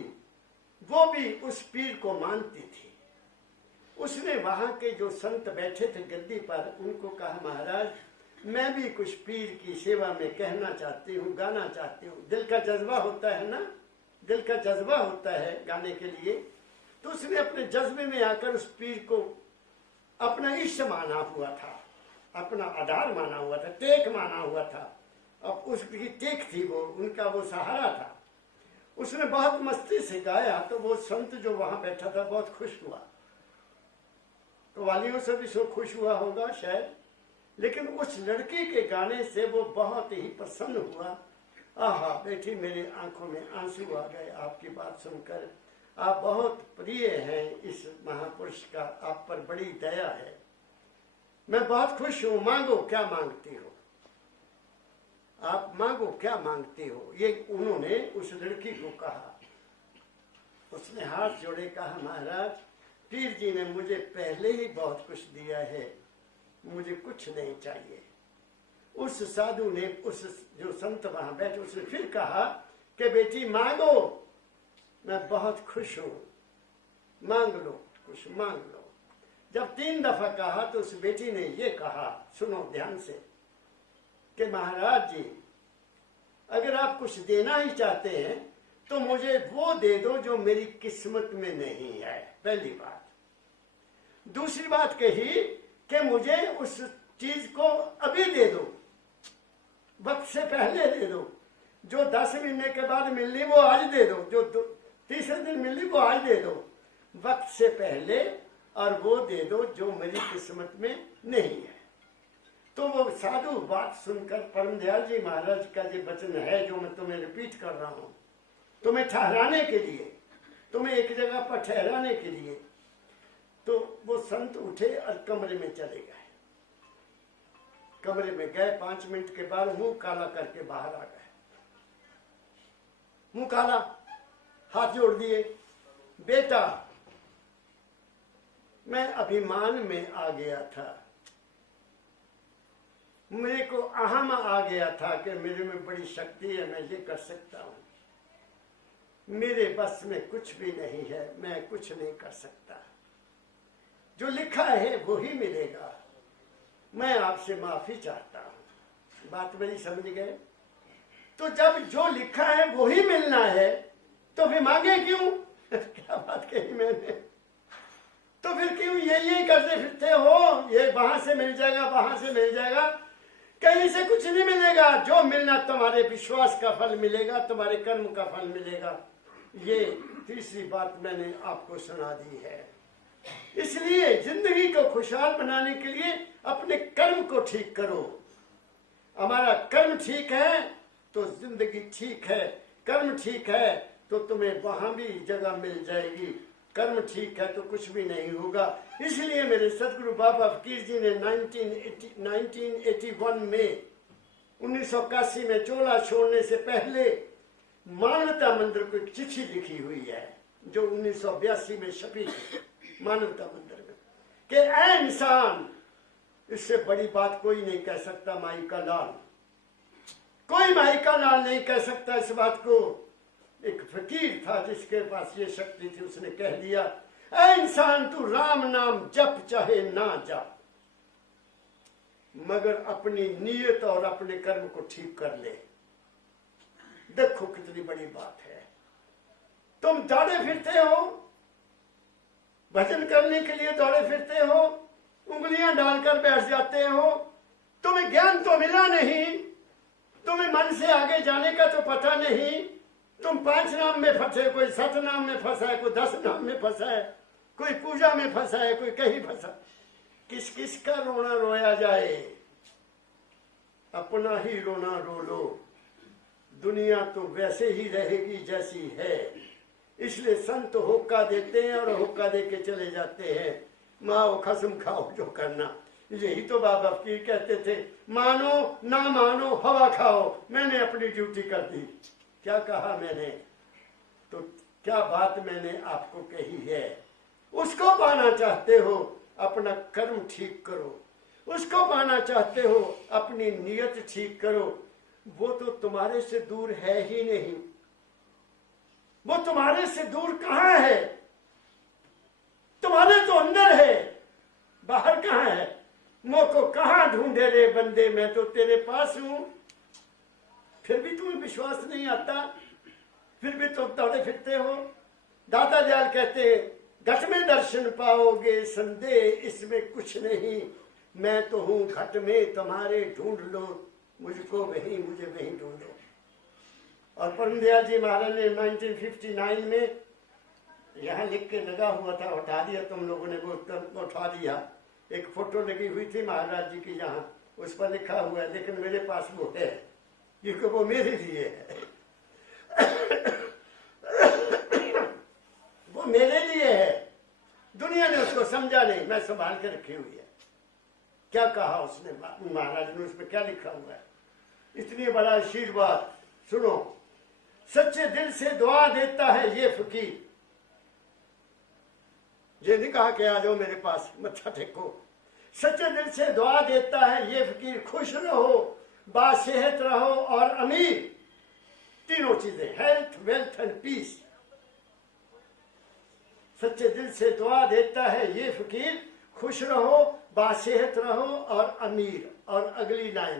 वो भी उस पीर को मानती थी। उसने वहां के जो संत बैठे थे गद्दी पर, उनको कहा महाराज मैं भी कुछ पीर की सेवा में कहना चाहती हूँ, गाना चाहती हूँ। दिल का जज्बा होता है ना, दिल का जज्बा होता है गाने के लिए। तो उसने अपने जज्बे में आकर उस पीर को अपना इष्ट माना हुआ था, अपना आधार माना हुआ था, टेक माना हुआ था। अब उसकी टेक थी वो, उनका वो सहारा था। उसने बहुत मस्ती से गाया तो वो संत जो वहां बैठा था बहुत खुश हुआ। तो वालियों से भी सो खुश हुआ होगा शायद, लेकिन उस लड़की के गाने से वो बहुत ही प्रसन्न हुआ। आहा बेटी, मेरे आंखों में आंसू आ गए आपकी बात सुनकर। आप बहुत प्रिय हैं इस महापुरुष का, आप पर बड़ी दया है, मैं बहुत खुश हूं। मांगो क्या मांगती हो, आप मांगो क्या मांगती हो, ये उन्होंने उस लड़की को कहा। उसने हाथ जोड़े, कहा महाराज पीर जी ने मुझे पहले ही बहुत कुछ दिया है, मुझे कुछ नहीं चाहिए। उस साधु ने, उस जो संत वहां बैठे, उसने फिर कहा कि बेटी मांगो, मैं बहुत खुश हूं, मांग लो, कुछ मांग लो। जब 3 दफा कहा तो उस बेटी ने ये कहा, सुनो ध्यान से, कि महाराज जी अगर आप कुछ देना ही चाहते हैं तो मुझे वो दे दो जो मेरी किस्मत में नहीं है, पहली बात। दूसरी बात कही कि मुझे उस चीज को अभी दे दो, वक्त से पहले दे दो। जो 10 महीने के बाद मिलनी वो आज दे दो, जो तीसरे दिन मिलनी वो आज दे दो, वक्त से पहले, और वो दे दो जो मेरी किस्मत में नहीं है। तो वो साधु बात सुनकर, परम दयाल जी महाराज का ये वचन है जो मैं तुम्हें रिपीट कर रहा हूं, तुम्हें ठहराने के लिए, तुम्हें एक जगह पर ठहराने के लिए। तो वो संत उठे और कमरे में चले गए। कमरे में गए, 5 मिनट के बाद मुंह काला करके बाहर आ गए। मुंह काला, हाथ जोड़ दिए, बेटा मैं अभिमान में आ गया था, मेरे को अहम आ गया था कि मेरे में बड़ी शक्ति है, मैं ये कर सकता हूं। मेरे बस में कुछ भी नहीं है, मैं कुछ नहीं कर सकता। जो लिखा है वो ही मिलेगा, मैं आपसे माफी चाहता हूं। बात मेरी समझ गए? तो जब जो लिखा है वो ही मिलना है तो फिर मांगे क्यों? क्या बात कही मैंने? तो फिर क्यों यही करते फिरते हो? ये वहां से मिल जाएगा, वहां से मिल जाएगा, कहीं से कुछ नहीं मिलेगा। जो मिलना तुम्हारे विश्वास का फल मिलेगा, तुम्हारे कर्म का फल मिलेगा। ये तीसरी बात मैंने आपको सुना दी है। इसलिए जिंदगी को खुशहाल बनाने के लिए अपने कर्म को ठीक करो। हमारा कर्म ठीक है तो जिंदगी ठीक है, कर्म ठीक है तो तुम्हें वहां भी जगह मिल जाएगी। कर्म ठीक है तो कुछ भी नहीं होगा। इसलिए मेरे सदगुरु बाबा फकीर जी ने 1981 में 1981 में चोला छोड़ने से पहले मानवता मंदिर को एक चिट्ठी लिखी हुई है, जो 1982 में छपी मानवता मंदिर में, कि ऐ इंसान, इससे बड़ी बात कोई नहीं कह सकता। माई का लाल, कोई माई का लाल नहीं कह सकता इस बात को। एक फकीर था जिसके पास ये शक्ति थी, उसने कह दिया, ऐ इंसान तू राम नाम जप चाहे ना जप, मगर अपनी नीयत और अपने कर्म को ठीक कर ले। देखो कितनी बड़ी बात है। तुम दौड़े फिरते हो, भजन करने के लिए दौड़े फिरते हो, उंगलियां डालकर बैठ जाते हो, तुम्हें ज्ञान तो मिला नहीं, तुम्हें मन से आगे जाने का तो पता नहीं। तुम 5 नाम में फंसे, कोई 7 नाम में फंसा है, कोई 10 नाम में फंसा है, कोई पूजा में फंसा है, कोई कहीं फंसा। किस किस का रोना रोया जाए? अपना ही रोना रो लो। दुनिया तो वैसे ही रहेगी जैसी है। इसलिए संत होक्का देते हैं और होक्का दे के चले जाते हैं। माओ खसम खाओ जो करना। यही तो बाबा फकीर कहते थे, मानो ना मानो हवा खाओ। मैंने अपनी ड्यूटी कर दी। क्या कहा मैंने? तो क्या बात मैंने आपको कही है? उसको पाना चाहते हो, अपना कर्म ठीक करो। उसको पाना चाहते हो, अपनी नियत ठीक करो। वो तो तुम्हारे से दूर है ही नहीं। वो तुम्हारे से दूर कहां है? तुम्हारे तो अंदर है, बाहर कहाँ है? मोको कहाँ ढूंढे रे बंदे, मैं तो तेरे पास हूं। फिर भी तुम्हें विश्वास नहीं आता, फिर भी तुम दौड़े फिरते हो। दाता दयाल कहते हैं, घट में दर्शन पाओगे, संदेह इसमें कुछ नहीं, मैं तो हूं घट में तुम्हारे, ढूंढ लो मुझको वहीं, मुझे वहीं ढूंढो। और परम दयाल जी महाराज ने 1959 में यहाँ लिख के लगा हुआ था, उठा दिया तुम लोगों ने, वो उठा दिया। एक फोटो लगी हुई थी महाराज जी की यहाँ, उस पर लिखा हुआ है, लेकिन मेरे पास वो है क्योंकि वो मेरे लिए है। वो मेरे लिए है, दुनिया ने उसको समझा नहीं, मैं संभाल के रखी हुई है। क्या कहा उसने महाराज ने, उस पर क्या लिखा हुआ है? इतनी बड़ा आशीर्वाद सुनो। सच्चे दिल से दुआ देता है ये फकीर, ये नहीं कहा कि आ जाओ मेरे पास मत्था टेको। सच्चे दिल से दुआ देता है ये फकीर, खुश रहो, बासेहत रहो और अमीर, तीनों चीजें, हेल्थ वेल्थ एंड पीस। सच्चे दिल से दुआ देता है ये फकीर, खुश रहो, बासेहत रहो और अमीर। और अगली लाइन,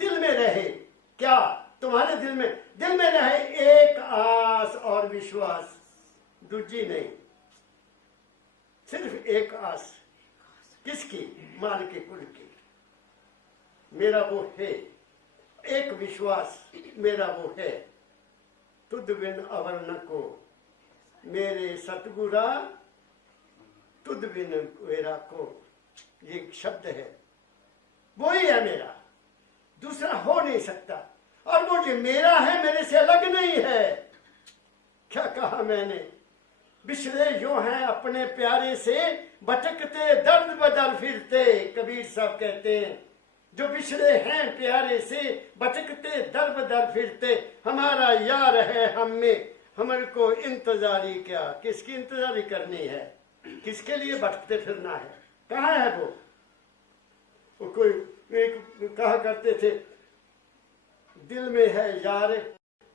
दिल में रहे क्या? तुम्हारे दिल में रहे एक आस और विश्वास, दूजी नहीं, सिर्फ एक आस। किसकी? माल के कुल की। मेरा वो है, एक विश्वास मेरा वो है, तुद बिन अवर न को मेरे सतगुरा, तुद बिन वेरा को, ये शब्द है, वो ही है मेरा, दूसरा हो नहीं सकता। और वो जो मेरा है मेरे से अलग नहीं है। क्या कहा मैंने? बिछड़े जो हैं अपने प्यारे से, भटकते दर्द बदर फिरते। कबीर साहब कहते हैं, जो बिछड़े हैं प्यारे से, भटकते दर्द बदर फिरते, हमारा यार है हम में, हमारे को इंतजारी क्या? किसकी इंतजारी करनी है? किसके लिए भटकते फिरना है? कहाँ है वो कोई एक कहा करते थे, दिल में है यार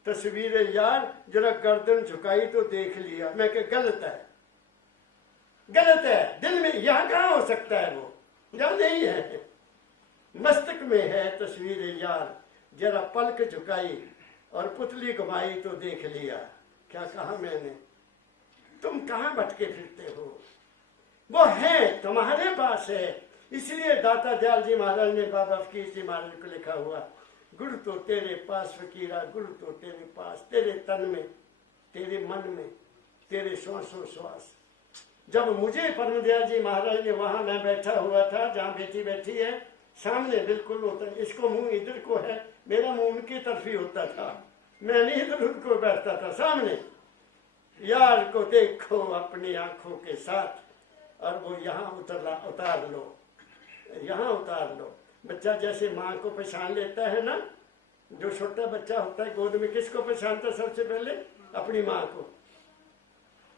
तस्वीर यार, जरा गर्दन झुकाई तो देख लिया। मैं कह गलत है, गलत है। दिल में यहाँ कहाँ हो सकता है? वो यहाँ नहीं है, मस्तक में है तस्वीर यार, जरा पलक झुकाई और पुतली घुमाई तो देख लिया। क्या कहा मैंने? तुम कहाँ भटके फिरते हो? वो है, तुम्हारे पास है। इसलिए दाता दयाल जी महाराज ने बाबा फकीर जी महाराज को लिखा हुआ, गुरु तो तेरे पास फकीरा, गुरु तो तेरे पास, तेरे तन में, तेरे मन में, तेरे श्वासों श्वास। जब मुझे परम दयाल जी महाराज ने, वहां मैं बैठा हुआ था जहाँ बेटी बैठी है, सामने बिल्कुल होता है, इसको मुंह इधर को है, मेरा मुंह उनकी तरफ ही होता था, मैं नहीं इधर उधर को बैठता था। सामने यार को देखो अपनी आंखों के साथ, और वो यहाँ उतार लो, यहाँ उतार लो। बच्चा जैसे माँ को पहचान लेता है ना, जो छोटा बच्चा होता है गोद में किसको पहचानता? सबसे पहले अपनी माँ को।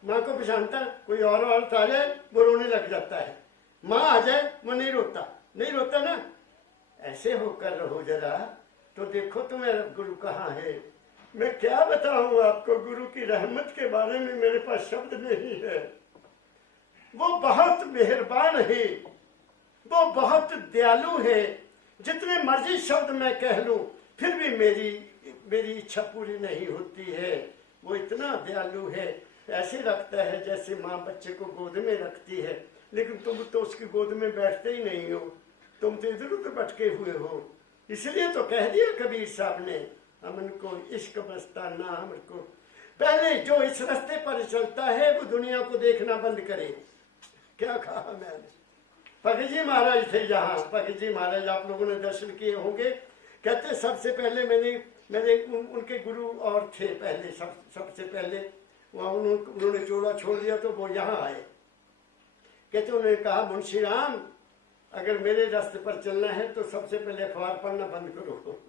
माँ को पहचानता, कोई और औरत आ जाए वो रोने लग जाता है, माँ आ जाए वो नहीं रोता, नहीं रोता ना। ऐसे होकर रहो जरा, तो देखो तुम्हारा गुरु कहाँ है। मैं क्या बताऊं आपको, गुरु की रहमत के बारे में मेरे पास शब्द नहीं है। वो बहुत मेहरबान है, वो बहुत दयालु है। जितने मर्जी शब्द मैं कह लूं फिर भी मेरी इच्छा पूरी नहीं होती है। वो इतना दयालु है, ऐसे रखता है जैसे माँ बच्चे को गोद में रखती है, लेकिन तुम तो उसकी गोद में बैठते ही नहीं हो, तुम तो इधर उधर भटके हुए हो। इसलिए तो कह दिया कबीर साहब ने, हमन को इश्क बसता ना हमको। पहले जो इस रास्ते पर चलता है वो दुनिया को देखना बंद करे। क्या कहा मैंने? फकीर जी महाराज थे यहाँ, फकीर जी महाराज आप लोगों ने दर्शन किए होंगे। कहते सबसे पहले मैंने उनके गुरु और थे पहले, सबसे पहले वहाँ उन्होंने चोला छोड़ दिया तो वो यहाँ आए। कहते उन्होंने कहा, मुंशी राम अगर मेरे रास्ते पर चलना है तो सबसे पहले अखबार पढ़ना बंद करो।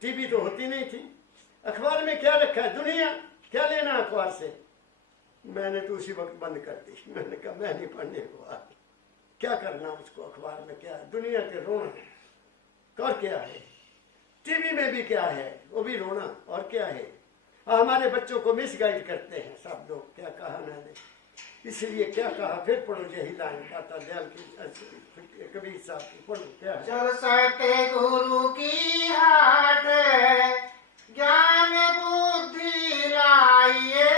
टीवी तो होती नहीं थी, अखबार में क्या रखा है, दुनिया क्या लेना अखबार से। मैंने तो उसी वक्त बंद कर दी। मैंने कहा मैं नहीं पढ़ने अखबार, क्या करना उसको, अखबार में क्या है, दुनिया के रोना और क्या है, टीवी में भी क्या है, वो भी रोना और क्या है। हमारे बच्चों को मिसगाइड करते हैं सब लोग, क्या कहा मैंने, इसलिए क्या कहा, फिर पढ़ो यही लाइन दाता दयाल की कबीर साहब की, पढ़ो क्या है। चल सत्य गुरु की हाट ज्ञान बुद्धि लाइए,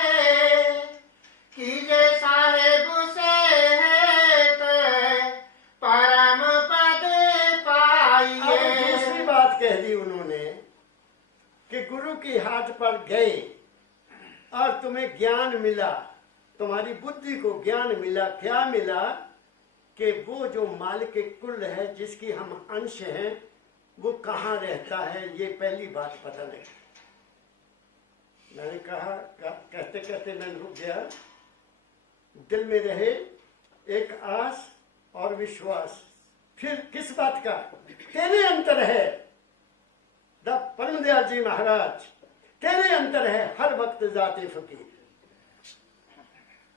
कीजे साहेब से हेत परम पद पाइए। अब दूसरी बात कह दी उन्होंने कि गुरु की हाट पर गए और तुम्हें ज्ञान मिला, तुम्हारी बुद्धि को ज्ञान मिला, क्या मिला कि वो जो मालिक कुल है जिसकी हम अंश हैं वो कहाँ रहता है, ये पहली बात पता नहीं। मैंने कहा कहते कहते मैं रुक गया, दिल में रहे एक आस और विश्वास, फिर किस बात का, तेरे अंतर है परम दयाल जी महाराज, तेरे अंतर है हर वक्त जाते फकीर।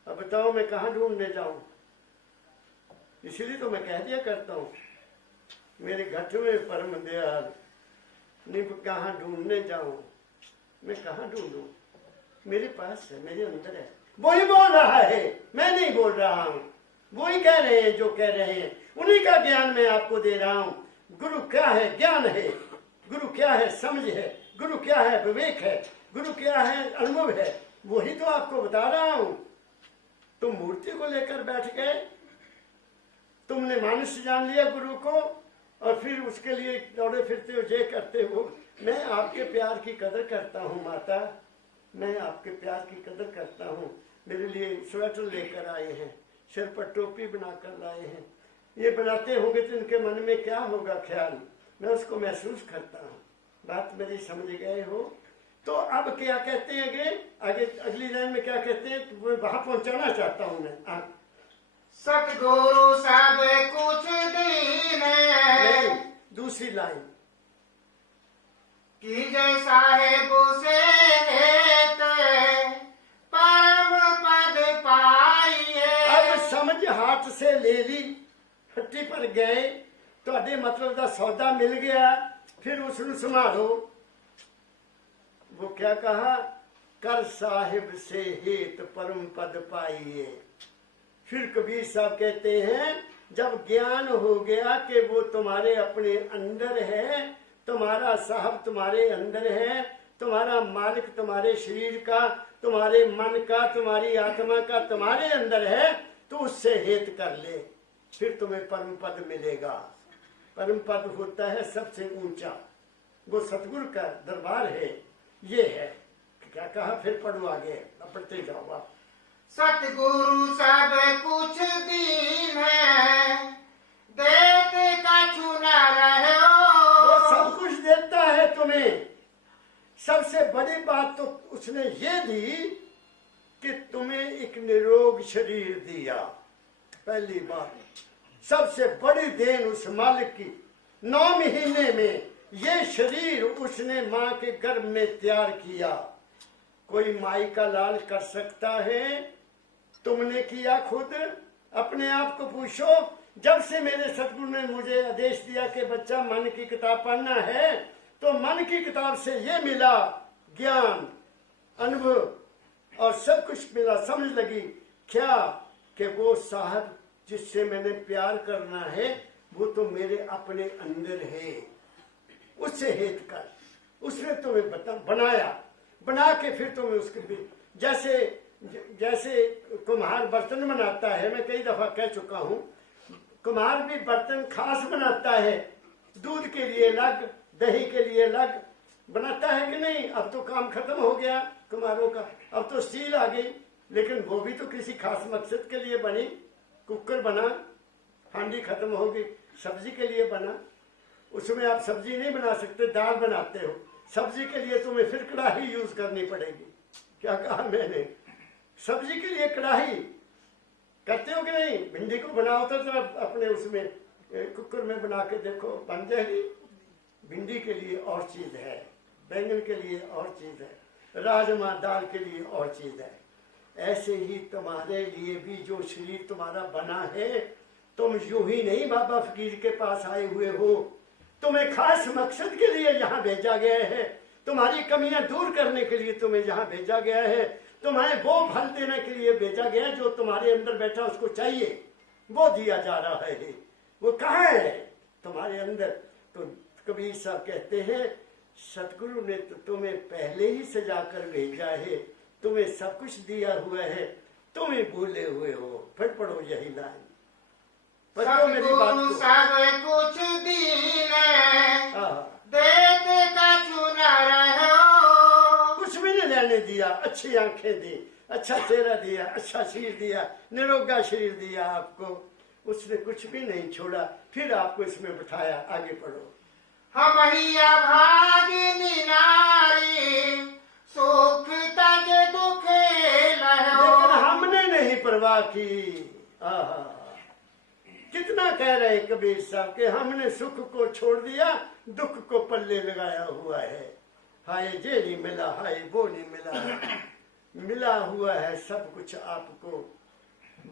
अब बताओ मैं कहाँ ढूंढने जाऊं, इसलिए तो मैं कह दिया करता हूँ मेरे घट में परम दयाल, निब कहाँ ढूंढने जाऊं, मैं कहाँ ढूंढूं, मेरे पास है, मेरे अंदर है, वही बोल रहा है, मैं नहीं बोल रहा हूँ, वही कह रहे हैं जो कह रहे हैं, उन्हीं का ज्ञान मैं आपको दे रहा हूँ। गुरु क्या है, ज्ञान है, गुरु क्या है, समझ है, गुरु क्या है, विवेक है, गुरु क्या है, अनुभव है, वही तो आपको बता रहा हूँ। तुम मूर्ति को लेकर बैठ गए, तुमने मानस जान लिया गुरु को और फिर उसके लिए दौड़े फिरते हो, ये करते हो। मैं आपके प्यार की कदर करता हूँ माता, मैं आपके प्यार की कदर करता हूँ। मेरे लिए स्वेटर लेकर आए हैं, सिर पर टोपी बनाकर लाए हैं, ये बनाते होंगे तो इनके मन में क्या होगा ख्याल, मैं उसको महसूस करता हूँ। बात मेरी समझ गए हो? तो अब क्या कहते हैं आगे अगली लाइन में क्या कहते हैं, तो वहां पहुंचाना चाहता हूँ मैं। सतगुरु सब कुछ दीन नहीं, दूसरी लाइन की जय साहेब से हेत परम पद पाइए। अब समझ हाथ से ले ली, हट्टी पर गए, तो मतलब का सौदा मिल गया, फिर उसने संभालो। वो क्या कहा, कर साहिब से हेत परम पद पाइए। फिर कबीर साहब कहते हैं जब ज्ञान हो गया कि वो तुम्हारे अपने अंदर है, तुम्हारा साहब तुम्हारे अंदर है, तुम्हारा मालिक तुम्हारे शरीर का, तुम्हारे मन का, तुम्हारी आत्मा का तुम्हारे अंदर है, तो उससे हेत कर ले, फिर तुम्हें परम पद मिलेगा। परम पद होता है सबसे ऊंचा, वो सतगुरु का दरबार है, ये है। क्या कहा, फिर पढ़ो आगे, पढ़ते जाओ आप। सतगुरु सब कुछ दीन है, देते कछु न रहे हो। वो सब कुछ देता है तुम्हें। सबसे बड़ी बात तो उसने ये दी कि तुम्हें एक निरोग शरीर दिया। पहली बात, सबसे बड़ी देन उस मालिक की। 9 महीने में ये शरीर उसने माँ के गर्भ में तैयार किया। कोई माई का लाल कर सकता है? तुमने किया खुद? अपने आप को पूछो। जब से मेरे सतगुरु ने मुझे आदेश दिया कि बच्चा मन की किताब पढ़ना है, तो मन की किताब से ये मिला ज्ञान, अनुभव और सब कुछ मिला। समझ लगी क्या कि वो साहब जिससे मैंने प्यार करना है वो तो मेरे अपने अंदर है, उससे हेत कर। उसने तुम्हें बनाया, बना के फिर तुम्हें उसके जैसे कुम्हार बर्तन बनाता है, मैं कई दफा कह चुका हूँ, कुम्हार भी बर्तन खास बनाता है, दूध के लिए अलग, दही के लिए अलग बनाता है कि नहीं। अब तो काम खत्म हो गया कुम्हारों का, अब तो स्टील आ गई, लेकिन वो भी तो किसी खास मकसद के लिए बनी। कुकर बना, हांडी खत्म हो गई, सब्जी के लिए बना, उसमें आप सब्जी नहीं बना सकते, दाल बनाते हो, सब्जी के लिए तुम्हें फिर कढ़ाई यूज करनी पड़ेगी। क्या कहा मैंने, सब्जी के लिए कढ़ाई करते हो कि नहीं। भिंडी को बनाओ तो अपने उसमें कुकर में बना के देखो, बन जाएगी। भिंडी के लिए और चीज है, बैंगन के लिए और चीज है, राजमा दाल के लिए और चीज है। ऐसे ही तुम्हारे लिए भी जो शरीर तुम्हारा बना है, तुम यूं ही नहीं बाबा फकीर के पास आए हुए हो, तुम्हें खास मकसद के लिए यहाँ भेजा गया है। तुम्हारी कमियां दूर करने के लिए तुम्हें यहाँ भेजा गया है। तुम्हें वो फल देने के लिए भेजा गया है जो तुम्हारे अंदर बैठा उसको चाहिए, वो दिया जा रहा है। वो कहाँ है? तुम्हारे अंदर। तो कबीर साहब कहते हैं सतगुरु ने तो तुम्हें पहले ही सजा कर भेजा है, तुम्हें सब कुछ दिया हुआ है, तुम्हें भूले हुए हो। फिर पढ़ो यही लाइन, पढ़ो मेरी बात को। सब कुछ देते का चुना रहे हो। कुछ भी नहीं लेने दिया, अच्छी आंखें दी, अच्छा चेहरा दिया, अच्छा शरीर दिया, निरोगा शरीर दिया आपको, उसने कुछ भी नहीं छोड़ा, फिर आपको इसमें बिठाया। आगे पढ़ो। हम भागिनी नारी सुख तज दुख लहो। लेकिन हमने नहीं परवाह की। आहा, कितना कह रहे कबीर साहब के हमने सुख को छोड़ दिया, दुख को पल्ले लगाया हुआ है। हाय ये नहीं मिला, हाय वो नहीं मिला, मिला हुआ है सब कुछ आपको।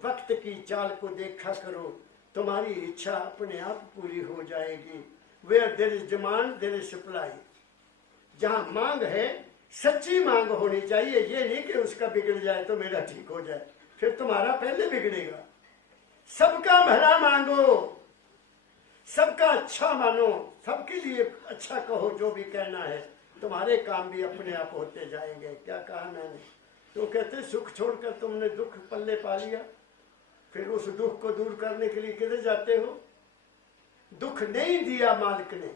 वक्त की चाल को देखा करो, तुम्हारी इच्छा अपने आप पूरी हो जाएगी। Where there is demand there is supply. जहाँ मांग है सच्ची मांग होनी चाहिए, ये नहीं कि उसका बिगड़ जाए तो मेरा ठीक हो जाए, फिर तुम्हारा पहले बिगड़ेगा। सबका भला मांगो, सबका अच्छा मानो, सबके लिए अच्छा कहो, जो भी कहना है, तुम्हारे काम भी अपने आप होते जाएंगे। क्या कहा मैंने? तो कहते सुख छोड़कर तुमने दुख पल्ले पा लिया, फिर उस दुख को दूर करने के लिए किधर जाते हो? दुख नहीं दिया मालिक ने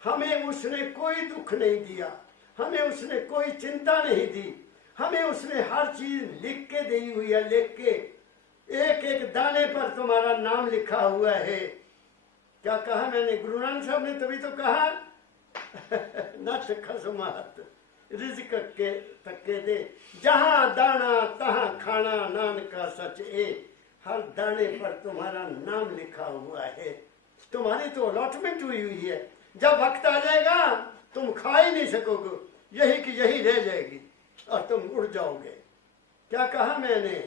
हमें, उसने कोई दुख नहीं दिया हमें, उसने कोई चिंता नहीं दी हमें, उसने हर चीज लिख के दी हुई है। लिख के एक एक दाने पर तुम्हारा नाम लिखा हुआ है। क्या कहा मैंने? गुरु नानक साहब ने तभी तो कहा नथ खसमात रिज़्क़ के तके दे, जहां दाना तहां खाना, नानका सच ए। हर दाने पर तुम्हारा नाम लिखा हुआ है, तुम्हारी तो अलॉटमेंट हुई हुई है। जब वक्त आ जाएगा तुम खा ही नहीं सकोगे, यही की यही रह जाएगी और तुम उड़ जाओगे। क्या कहा मैंने?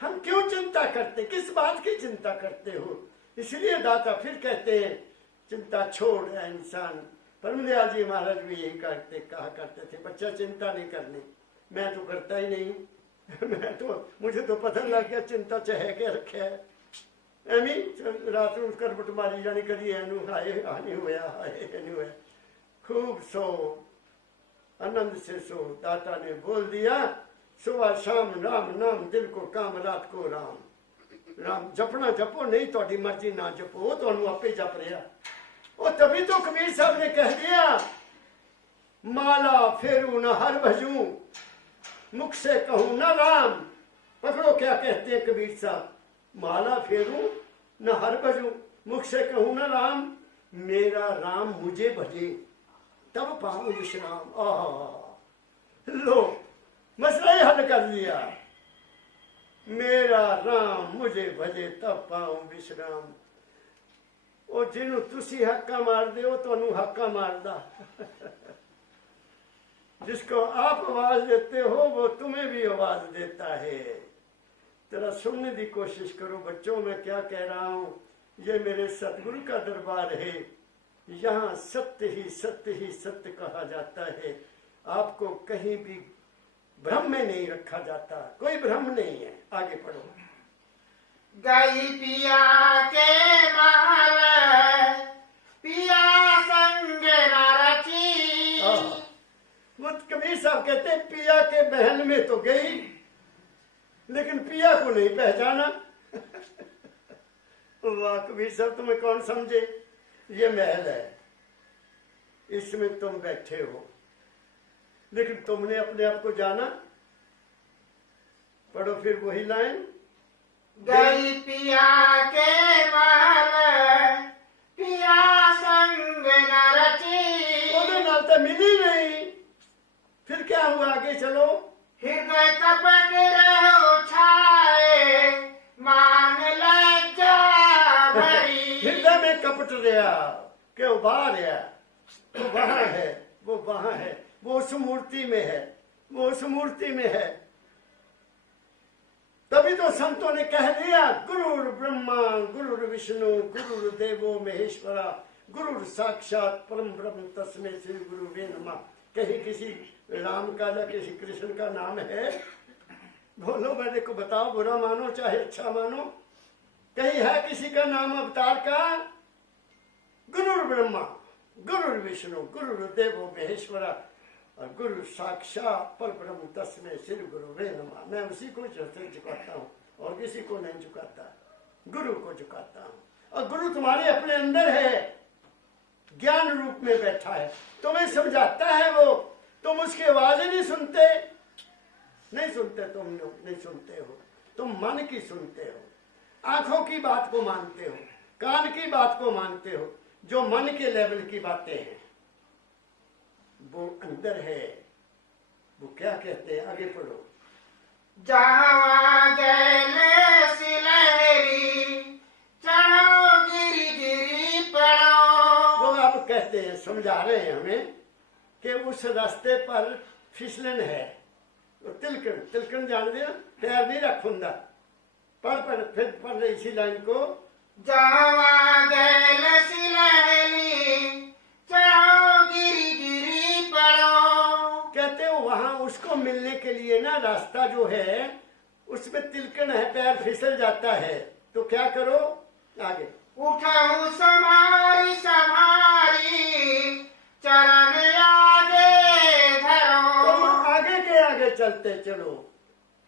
हम क्यों चिंता करते, किस बात की चिंता करते हो? इसलिए दाता फिर कहते हैं चिंता छोड़ है इंसान। परमदयाल जी महाराज भी यही कहा करते थे, बच्चा चिंता नहीं करनी। मैं तो करता ही नहीं मैं तो, मुझे तो पता लग गया चिंता चाहे के रखे है एमी रात ਨੂੰ करबट मारी जानी, कभी एनू हाय हानि होया, हाय नहीं होया। खूब सो, आनंद से सो। दाता ने बोल दिया सुबह शाम राम नाम, दिल को काम रात को राम। राम जपना जपो, नहीं थोड़ी मर्जी ना जपो, वो तो आपे जप रहा। और तभी तो कबीर साहब ने कह दिया माला फेरू न हर भजू, मुख से कहूं न राम। पकड़ो क्या कहते हैं कबीर साहब, माला फेरू न हर भजू, मुख से कहूं न राम, मेरा राम मुझे भजे तब पाऊं विश्राम। लो मसला ही हल कर लिया, मेरा राम मुझे भजे तब पाऊं विश्राम। और जिन्हों तुसी हक्का मार दे हो तो हक्का मारदा जिसको आप आवाज देते हो वो तुम्हें भी आवाज देता है। तेरा सुनने की कोशिश करो बच्चों, मैं क्या कह रहा हूँ। ये मेरे सतगुरु का दरबार है, यहाँ सत्य ही सत्य ही सत्य कहा जाता है। आपको कहीं भी भ्रम में नहीं रखा जाता, कोई भ्रम नहीं है। आगे पढ़ो। गई पिया के महल, पिया संग न रची। वो कबीर साहब कहते हैं पिया के महल में तो गई लेकिन पिया को नहीं पहचाना। वाह कबीर साहब, तुम्हें कौन समझे? ये महल है, इसमें तुम बैठे हो, लेकिन तुमने अपने आप को जाना। पढ़ो फिर वही लाइन। गई पिया के महल, पिया संग न रची। ओदे नाल तो मिली नहीं, फिर क्या हुआ? आगे चलो। हृदय कपट रहो छाए, मान लज्जा भरी। हृदय में कपट रहा, क्यों बाहर है? वो वहां है, वो वहां है, वो उस मूर्ति में है, वो उस मूर्ति में है। तभी तो संतों ने कह दिया गुरुर ब्रह्मा गुरुर विष्णु गुरुर देवो महेश्वरा, गुरुर साक्षात परम ब्रह्म तस्मै श्री गुरुवे नमः। कहीं किसी राम का या किसी कृष्ण का नाम है? बोलो, मेरे को बताओ, बुरा मानो चाहे अच्छा मानो, कहीं है किसी का नाम अवतार का? गुरु ब्रह्मा गुरु विष्णु गुरु देवो महेश्वरा और गुरु साक्षात परब्रह्म तस्मै श्री गुरुवे नमः। मैं उसी को झुकाता हूँ और किसी को नहीं झुकाता, गुरु को झुकाता हूँ। और गुरु तुम्हारे अपने अंदर है, ज्ञान रूप में बैठा है, तुम्हें समझाता है वो। तुम उसकी आवाज नहीं सुनते, नहीं सुनते, तुम लोग नहीं सुनते हो, तुम मन की सुनते हो, आंखों की बात को मानते हो, कान की बात को मानते हो। जो मन के लेवल की बातें हैं वो अंदर है। वो क्या कहते हैं, आगे पढ़ो। जहाँ गए सिलहरी चढ़ो गिरी गिरी पड़ो। वो अब कहते हैं, समझा रहे हैं हमें कि उस रास्ते पर फिसलन है, तिलकन, तिलकन जान दिया, पैर नहीं रखूंगा। पढ़ फिर पढ़ रहे इसी लाइन को। जहाँ गए सिलहरी चढ़ो गिरी गिरी पड़ो। कहते हो वहां उसको मिलने के लिए ना, रास्ता जो है उसमें तिलकन है, पैर फिसल जाता है, तो क्या करो? आगे उठाऊं संभारी संभारी चरण आगे धरो। तुम आगे के आगे चलते चलो,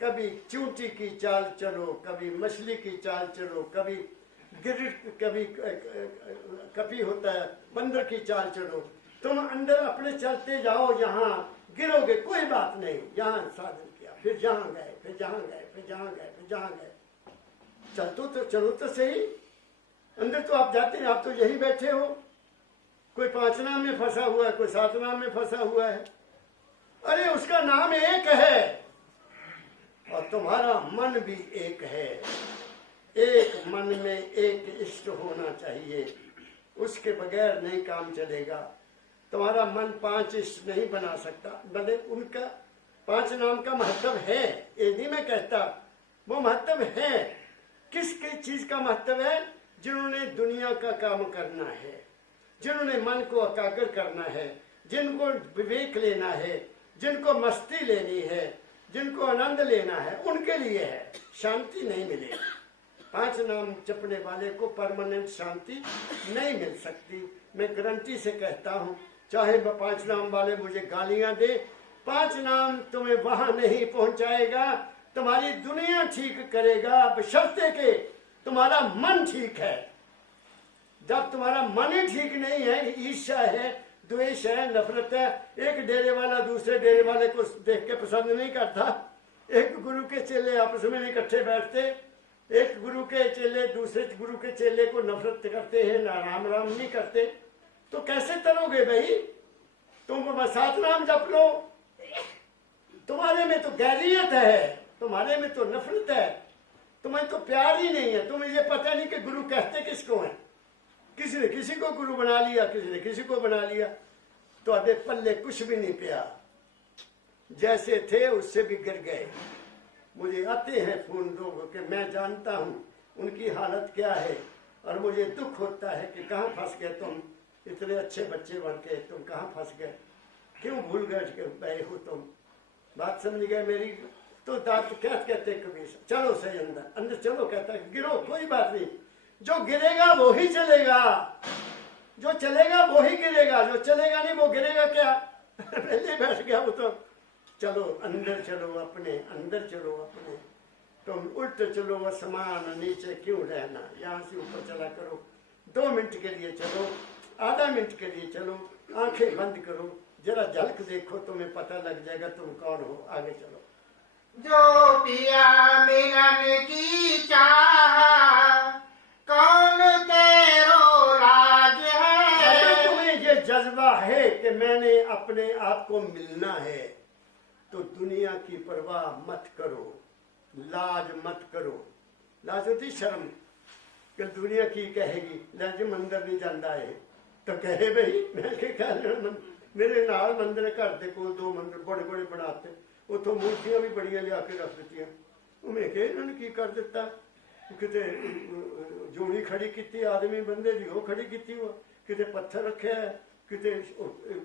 कभी चूंटी की चाल चलो, कभी मछली की चाल चलो, कभी गिरट, कभी कभी होता है बंदर की चाल चलो। तुम अंदर अपने चलते जाओ, यहाँ गिरोगे कोई बात नहीं। यहाँ साधन किया, फिर जहाँ गए, फिर जहाँ गए, फिर जहाँ गए, फिर जहाँ गए। चलो तो सही, अंदर तो आप जाते हैं, आप तो यही बैठे हो। कोई 5 नाम में फंसा हुआ है, कोई 7 नाम में फंसा हुआ है। अरे उसका नाम एक है और तुम्हारा मन भी एक है। एक मन में एक इष्ट होना चाहिए, उसके बगैर नहीं काम चलेगा। तुम्हारा मन 5 इष्ट नहीं बना सकता। भले उनका 5 नाम का महत्व है, ये नहीं मैं कहता, वो महत्व है। किस चीज का महत्व है? जिन्होंने दुनिया का काम करना है, जिन्होंने मन को एकाग्र करना है, जिनको विवेक लेना है, जिनको मस्ती लेनी है, जिनको आनंद लेना है, उनके लिए है। शांति नहीं मिलेगी। 5 नाम जपने वाले को परमानेंट शांति नहीं मिल सकती। मैं गारंटी से कहता हूँ, चाहे 5 नाम वाले मुझे गालियां दे, 5 नाम तुम्हें वहां नहीं पहुंचाएगा। तुम्हारी दुनिया ठीक करेगा बशर्ते के तुम्हारा मन ठीक है। जब तुम्हारा मन ही ठीक नहीं है, ईर्ष्या है, द्वेष है, नफरत है, एक डेरे वाला दूसरे डेरे वाले को देख के पसंद नहीं करता, एक गुरु के चेले आपस में नहीं इकट्ठे बैठते, एक गुरु के चेले दूसरे गुरु के चेले को नफरत करते हैं, ना राम राम नहीं करते, तो कैसे तरोगे भाई? तुम 7 नाम जप लो। तुम्हारे में तो गैरियत है, तुम्हारे में तो नफरत है, तुम्हें तो प्यार ही नहीं है। तुम्हें ये पता नहीं कि गुरु कहते किसको हैं। किसी ने किसी को गुरु बना लिया, किसी ने किसी को बना लिया, तो अबे पल्ले कुछ भी नहीं पिया। जैसे थे उससे भी गिर गए। मुझे आते हैं फोन लोग कि मैं जानता हूँ उनकी हालत क्या है, और मुझे दुख होता है कि कहाँ फंस गए तुम, इतने अच्छे बच्चे बन के तुम कहाँ फंस गए, क्यों भूल गए हो तुम। बात समझ गए मेरी? तो दांत क्या कहते कबीर, चलो सही अंदर अंदर चलो, कहता है गिरो, कोई बात नहीं, जो गिरेगा वो ही चलेगा, जो चलेगा वो ही गिरेगा, जो चलेगा नहीं वो गिरेगा क्या? पहले बैठ गया वो तो। चलो अंदर चलो, अपने अंदर चलो, अपने तुम उल्ट चलो, वो समान नीचे क्यों रहना, यहाँ से ऊपर चला करो। 2 मिनट के लिए चलो, आधा मिनट के लिए चलो, आंखें बंद करो, जरा झलक देखो, तुम्हें पता लग जाएगा तुम कौन हो। आगे चलो। जो पिया मिलन की चाह कौन तेरो लाज है। अगर तुम्हें ये जज्बा है कि मैंने अपने आप को मिलना है, तो दुनिया की परवाह मत करो, लाज मत करो। लाज होती शर्म, कि दुनिया की कहेगी लाज मंदिर नहीं जाता है, तो कहे भाई मैं क्या, मेरे नाल मंदिर घर के कोल 2 मंदिर बड़े बड़े बनाते, उतो मूर्तियां भी बड़िया लिया के रख दित्तियां। मैं कहा इन्होंने की कर दिता, किते जोड़ी खड़ी की आदमी बंदे दी वो खड़ी की, किते पत्थर रखे है, किते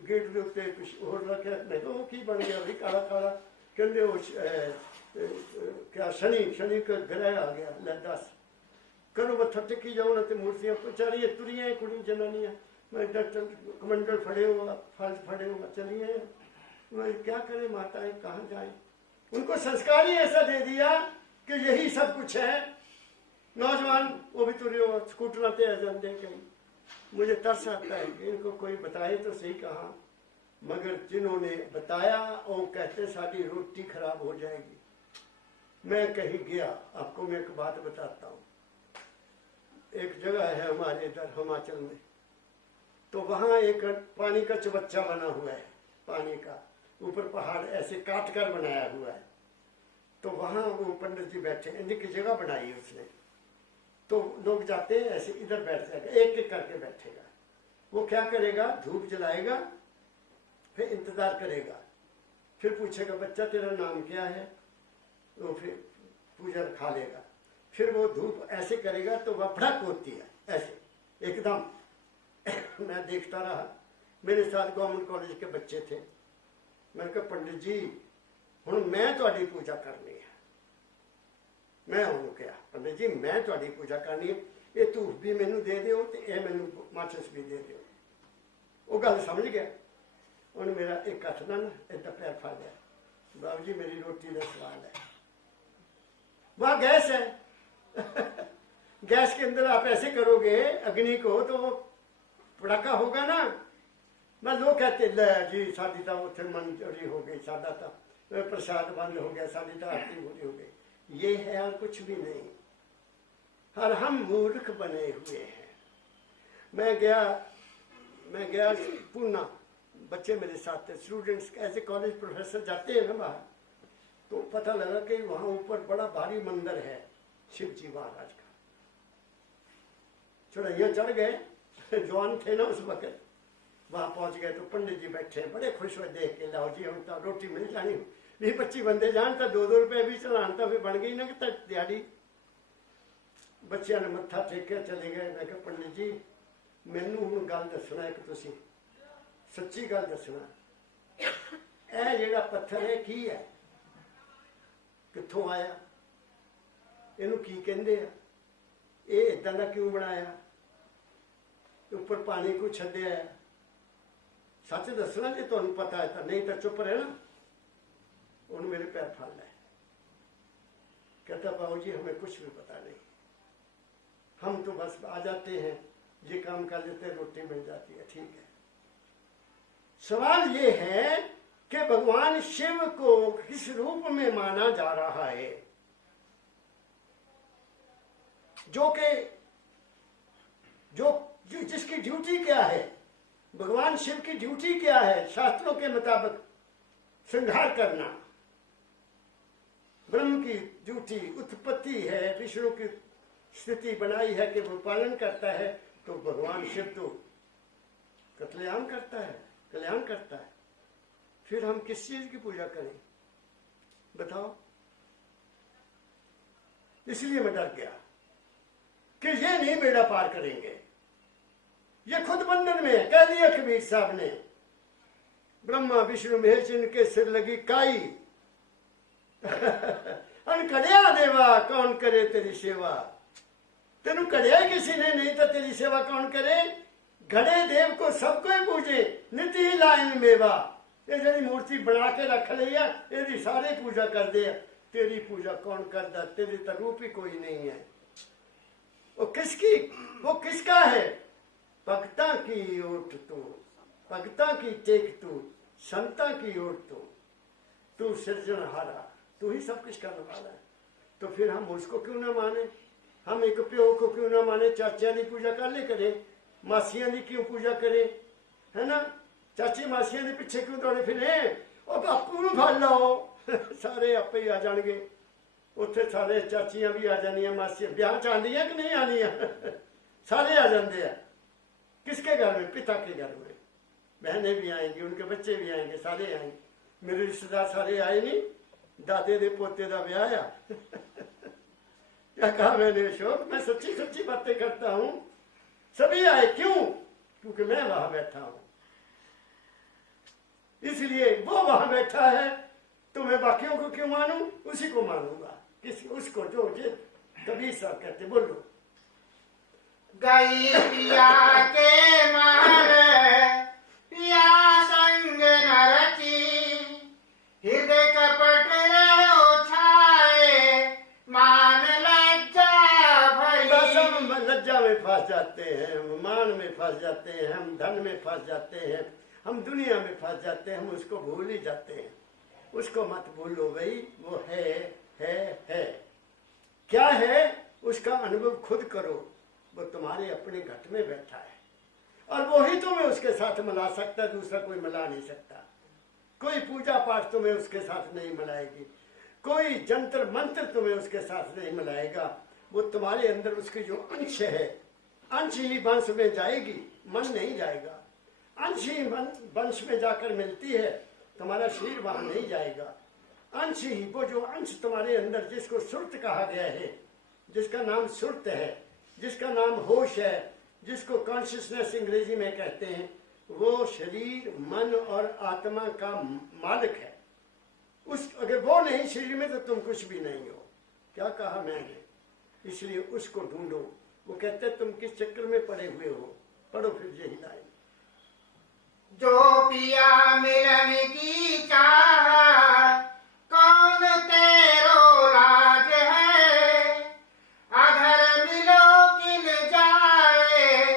गेट के उत्ते कुछ होर रखा, मैं कहा वो की बन गया भाई काला काला, कहते वो क्या शनि का ग्रह आ गया। ले दस करो मत्था टेकी जाओ ना, तो मूर्तियां बेचारियां तुरियां कुड़ी जनानियां, मैं डॉक्टर कमंडल फड़े हुआ, फल फड़े हुआ चलिए, मैं क्या करे माताएं कहाँ जाए। उनको संस्कार ही ऐसा दे दिया कि यही सब कुछ है। नौजवान वो भी तुरे हो स्कूटर पे आ जाते कहीं। मुझे तरस आता है कि इनको कोई बताए तो सही कहा, मगर जिन्होंने बताया वो कहते सारी रोटी खराब हो जाएगी। मैं कहीं गया, आपको मैं एक बात बताता हूँ। एक जगह है हमारे इधर हिमाचल में, तो वहाँ एक पानी का चबच्चा बना हुआ है, पानी का ऊपर पहाड़ ऐसे काट कर बनाया हुआ है। तो वहाँ वो पंडित जी बैठे, इनकी जगह बनाई है उसने, तो लोग जाते हैं ऐसे इधर बैठ जाएगा, एक एक करके बैठेगा। वो क्या करेगा, धूप जलाएगा, फिर इंतजार करेगा, फिर पूछेगा बच्चा तेरा नाम क्या है, वो फिर पूजा रखा लेगा। फिर वो धूप ऐसे करेगा तो वह भड़क होती है ऐसे एकदम। मैं देखता रहा, मेरे साथ गवर्नमेंट कॉलेज के बच्चे थे। मैंने कहा पंडित जी हुण मैं तुहाडी पूजा करनी है। मैं उन्होंने कहा पंडित जी मैं तुहाडी पूजा करनी है, ये धूप भी मैनू दे दिओ ते ये मैनू माचिस भी दे दिओ। वो गल समझ गया। उन्हें मेरा एक हथ ना इतना पैर फड़ लिया, बाबू जी मेरी रोटी का सवाल है। वहाँ गैस है गैस के अंदर आप ऐसे करोगे अग्नि को तो पड़ाका होगा ना। मैं लोग कहते ले जी साड़ी तो उत्थे मंजूरी हो गई, साडा तो प्रसाद बंद हो गया, साड़ी तो आरती पूरी हो गई। ये है और कुछ भी नहीं, और हम मूर्ख बने हुए हैं। मैं गया पूना, बच्चे मेरे साथ थे, स्टूडेंट्स ऐसे कॉलेज प्रोफेसर जाते हैं ना बाहर, तो पता लगा कि वहाँ ऊपर बड़ा भारी मंदिर है शिव जी महाराज का। चढ़ाइयाँ चढ़ गए, जवान थे ना उस वक्त, वहाँ पहुँच गए तो पंडित जी बैठे बड़े खुश हुए देख के, लाओ जी हम तो रोटी मिल जानी, 20-25 बंदे जान तो 2-2 रुपए भी चलान तो फिर बन गई ना कि दिहाड़ी। बच्चों ने मत्था टेकिया चले गए। मैं कहा पंडित जी मैनू हुण गल दसना एक, तुसी सच्ची गल दसना, यह जेड़ा पत्थर है की है, कित्थों आया, इनू की कहंदे आ, ये इदां दा क्यों बनाया, ऊपर पानी को छड्डिया है, सच दसना जे तुहानू पता है तो, नहीं तो चुप रहना। उन्होंने मेरे पैर फाड़ लाए। कहता बाबू जी हमें कुछ भी पता नहीं, हम तो बस आ जाते हैं, ये काम कर लेते हैं, रोटी मिल जाती है, ठीक है। सवाल ये है कि भगवान शिव को किस रूप में माना जा रहा है, जिसकी ड्यूटी क्या है, भगवान शिव की ड्यूटी क्या है, शास्त्रों के मुताबिक संहार करना। ब्रह्म की ड्यूटी उत्पत्ति है, विष्णु की स्थिति बनाई है कि वो पालन करता है, तो भगवान शिव तो कत्लेआम करता है, कल्याण करता है। फिर हम किस चीज की पूजा करें बताओ। इसलिए मैं डर गया कि ये नहीं बेड़ा पार करेंगे, ये खुद बंधन में है। कह दिया कबीर साहब ने, ब्रह्मा विष्णु महेश इनके सिर लगी काई, अनकड़िया देवा कौन करे तेरी सेवा। तेनू कड़िया किसी ने नहीं तो तेरी सेवा कौन करे। घड़े देव को सबको ही पूजे, निति ही लाइन मेवा। ये जड़ी मूर्ति बना के रख ली है, यदि सारे पूजा कर दे, तेरी पूजा कौन करता, तेरी तो रूप ही कोई नहीं है। वो किसकी, वो किसका है, भक्ता की ओट तू, भक्ता की टेक तू, संता की ओट तू सृजनहारा, तू ही सब कुछ करने वाला है। तो फिर हम उसको क्यों ना माने, हम एक प्यो को क्यों ना माने। चाचियां की पूजा कर ले करे, मासियां की क्यों पूजा करे, है ना। चाची मासियां के पिछे क्यों दौड़े फिरे, और बापू नूं फड़ लो सारे आपे ही आ जाएंगे। उत्थे सारे चाचियां भी आ जानियां, मासियां ब्याह च आंदियां कि नहीं आनियां सारे आ जाते हैं। किसके घर में, पिता के घर में। बहनें भी आएंगी, उनके बच्चे भी आएंगे, सारे आएंगे। मेरे रिश्तेदार सारे आए नहीं, दादे दे पोते का ब्याह आ क्या कहा मैंने अशोक, मैं सच्ची सच्ची बातें करता हूँ। सभी आए, क्यों, क्योंकि मैं वहां बैठा हूँ। इसलिए वो वहां बैठा है, तो मैं बाकियों को क्यों मानूं, उसी को मानूंगा, किसी उसको जो कबीर साहब कहते। बोलो। गई पिया के मारे पिया संग न रची, हृदय कपट रहो छाए, मान लज्जा भरी। बस हम लज्जा में फंस जाते हैं, हम मान में फंस जाते हैं, हम धन में फंस जाते हैं, हम दुनिया में फंस जाते हैं, हम उसको भूल ही जाते हैं। उसको मत भूलो भाई, वो है। क्या है उसका अनुभव खुद करो। वो तुम्हारे अपने घट में बैठा है और वो ही तुम्हें उसके साथ मिला सकता है, दूसरा कोई मिला नहीं सकता। कोई पूजा पाठ तुम्हें उसके साथ नहीं मिलाएगी, कोई जंतर मंत्र तुम्हें उसके साथ नहीं मिलाएगा। वो तुम्हारे अंदर उसकी जो अंश है, अंश ही वंश में जाएगी, मन नहीं जाएगा। अंश ही वंश में जाकर मिलती है, तुम्हारा शरीर वहां नहीं जाएगा। अंश ही, वो जो अंश तुम्हारे अंदर, जिसको सुरत कहा गया है, जिसका नाम सुरत है, जिसका नाम होश है, जिसको कॉन्शियसनेस अंग्रेजी में कहते हैं, वो शरीर, मन और आत्मा का मालिक है। अगर वो नहीं शरीर में तो तुम कुछ भी नहीं हो। क्या कहा मैंने? इसलिए उसको ढूंढो। वो कहते तुम किस चक्कर में पड़े हुए हो, पढ़ो फिर यही लाइन। जो पिया मिलन की चाह, कौन तेरो लाज है, अधर मिलो किन जाए,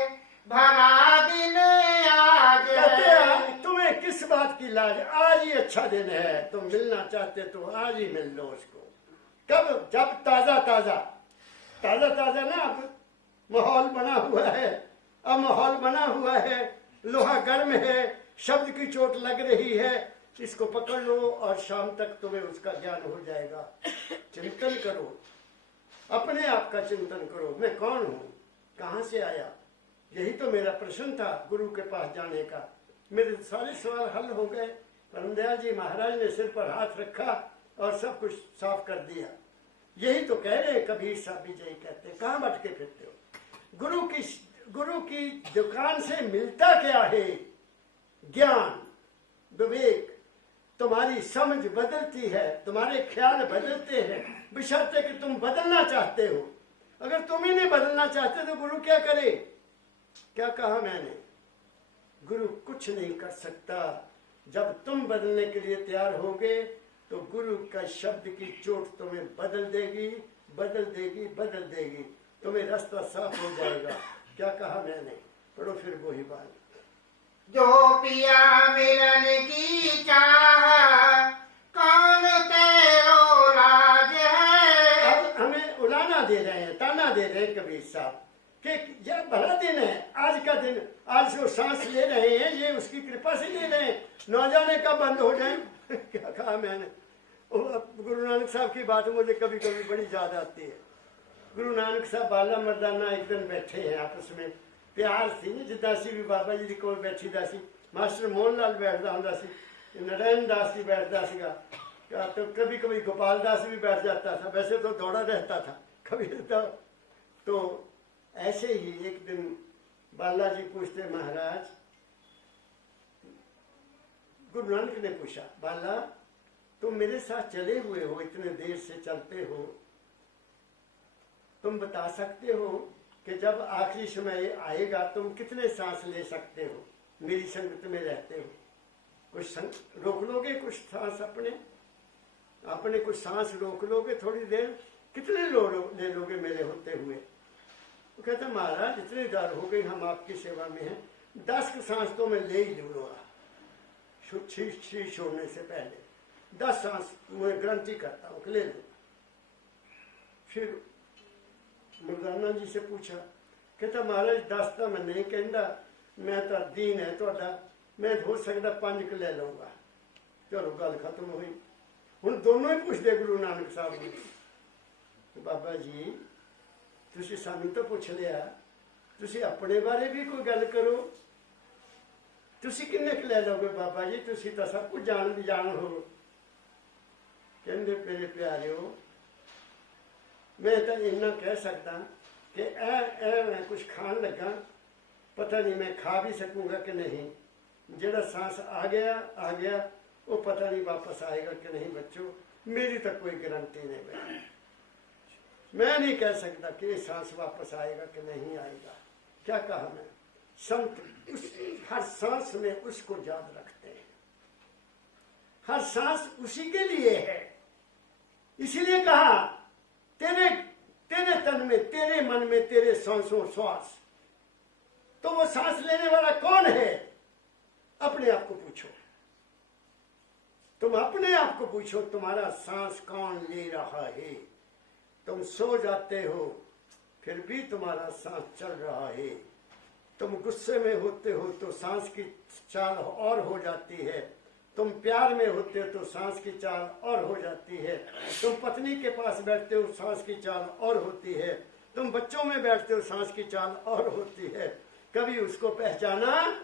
भला दिन आज है। तुम्हें किस बात की लाज? आज ही अच्छा दिन है, तुम मिलना चाहते तो आज ही मिल लो उसको। कब? जब ताजा ना। अब माहौल बना हुआ है, लोहा गर्म है, शब्द की चोट लग रही है, इसको पकड़ लो और शाम तक तुम्हें उसका ज्ञान हो जाएगा। चिंतन करो, अपने आप का चिंतन करो। मैं कौन हूँ, कहाँ से आया? यही तो मेरा प्रश्न था गुरु के पास जाने का। मेरे सारे सवाल हल हो गए। परमदयाल जी महाराज ने सिर पर हाथ रखा और सब कुछ साफ कर दिया। यही तो कह रहे हैं, कबीर साहब भी यही कहते हैं। कहाँ भटके फिरते हो? गुरु की दुकान से मिलता क्या है? ज्ञान, विवेक। तुम्हारी समझ बदलती है, तुम्हारे ख्याल बदलते हैं, बशर्ते कि तुम बदलना चाहते हो। अगर तुम ही नहीं बदलना चाहते तो गुरु क्या करे? क्या कहा मैंने? गुरु कुछ नहीं कर सकता। जब तुम बदलने के लिए तैयार होगे तो गुरु का शब्द की चोट तुम्हें बदल देगी। तुम्हें रास्ता साफ हो जाएगा। क्या कहा मैंने? पढ़ो फिर वही बात। जो पिया मिलन की चाह, कौन तेरो लाज है। अब हमें उलाना दे रहे हैं, ताना दे रहे हैं कबीर साहब कि यह भला दिन है, आज का दिन। आज जो सांस ले रहे हैं ये उसकी कृपा से ले रहे हैं, न जाने कब बंद हो जाए। क्या कहा मैंने? गुरु नानक साहब की बात मुझे कभी कभी बड़ी याद आती है। गुरु नानक साहब बाला मर्दाना एक दिन बैठे हैं, आपस में प्यार थी जिदा सी भी बाबा जी को बैठी दा सी, मास्टर मोहन लाल बैठता होंदा सी, नारायण दास जी बैठता सीगा, तो कभी कभी गोपाल दास भी बैठ जाता था। वैसे तो दौड़ा रहता था कभी तो ऐसे ही एक दिन बाला जी पूछते, महाराज, गुरु नानक ने पूछा, बाला तुम मेरे साथ चले हुए हो, इतने देर से चलते हो, तुम बता सकते हो कि जब आखिरी समय आएगा तुम कितने सांस ले सकते हो? मेरी संगत में रहते हो, कुछ रोक लोगे? कुछ सांस अपने कुछ सांस रोक लोगे थोड़ी देर? कितने ले लोगे मेरे होते हुए? वो कहता, महाराज इतनी देर हो गई हम आपकी सेवा में हैं, 10 सांस तो मैं ले ही लूंगा शीश छोड़ने से पहले। 10 सांस मैं गारंटी करता हूँ ले लूँ। फिर मुर्दाना जी से पूछा, कहता महाराज 10 तो मैं नहीं कहता, मैं तो दीन है थोड़ा, मैं हो सकता 5 ले लूंगा। चलो गल खत्म हुई। हुण दोनों ही पूछते गुरु नानक साहब जी, बाबा जी तुसी सानू तो पूछ लिया, तुसी अपने बारे भी कोई गल करो, तुसी किन्ने क ले लोगे बाबा जी, तुसी तो सब कुछ जान हो। कहंदे मेरे प्यारिओ, मैं तो इन्ना कह सकता कि मैं कुछ खान लगा, पता नहीं मैं खा भी सकूंगा कि नहीं, जेड़ा सांस आ गया वो पता नहीं वापस आएगा कि नहीं। बच्चों, मेरी तो कोई गारंटी नहीं है, मैं नहीं कह सकता कि ये सांस वापस आएगा कि नहीं आएगा। क्या कहा मैं? संत उस हर सांस में उसको याद रखते हैं, हर सांस उसी के लिए है। इसीलिए कहा तेरे तन में, तेरे मन में, तेरे सांसों श्वास। तो वो सांस लेने वाला कौन है? अपने आप को पूछो, तुम अपने आप को पूछो, तुम्हारा सांस कौन ले रहा है? तुम सो जाते हो फिर भी तुम्हारा सांस चल रहा है। तुम गुस्से में होते हो तो सांस की चाल और हो जाती है। तुम प्यार में होते हो तो सांस की चाल और हो जाती है। तुम पत्नी के पास बैठते हो, सांस की चाल और होती है। तुम बच्चों में बैठते हो, सांस की चाल और होती है। कभी उसको पहचाना?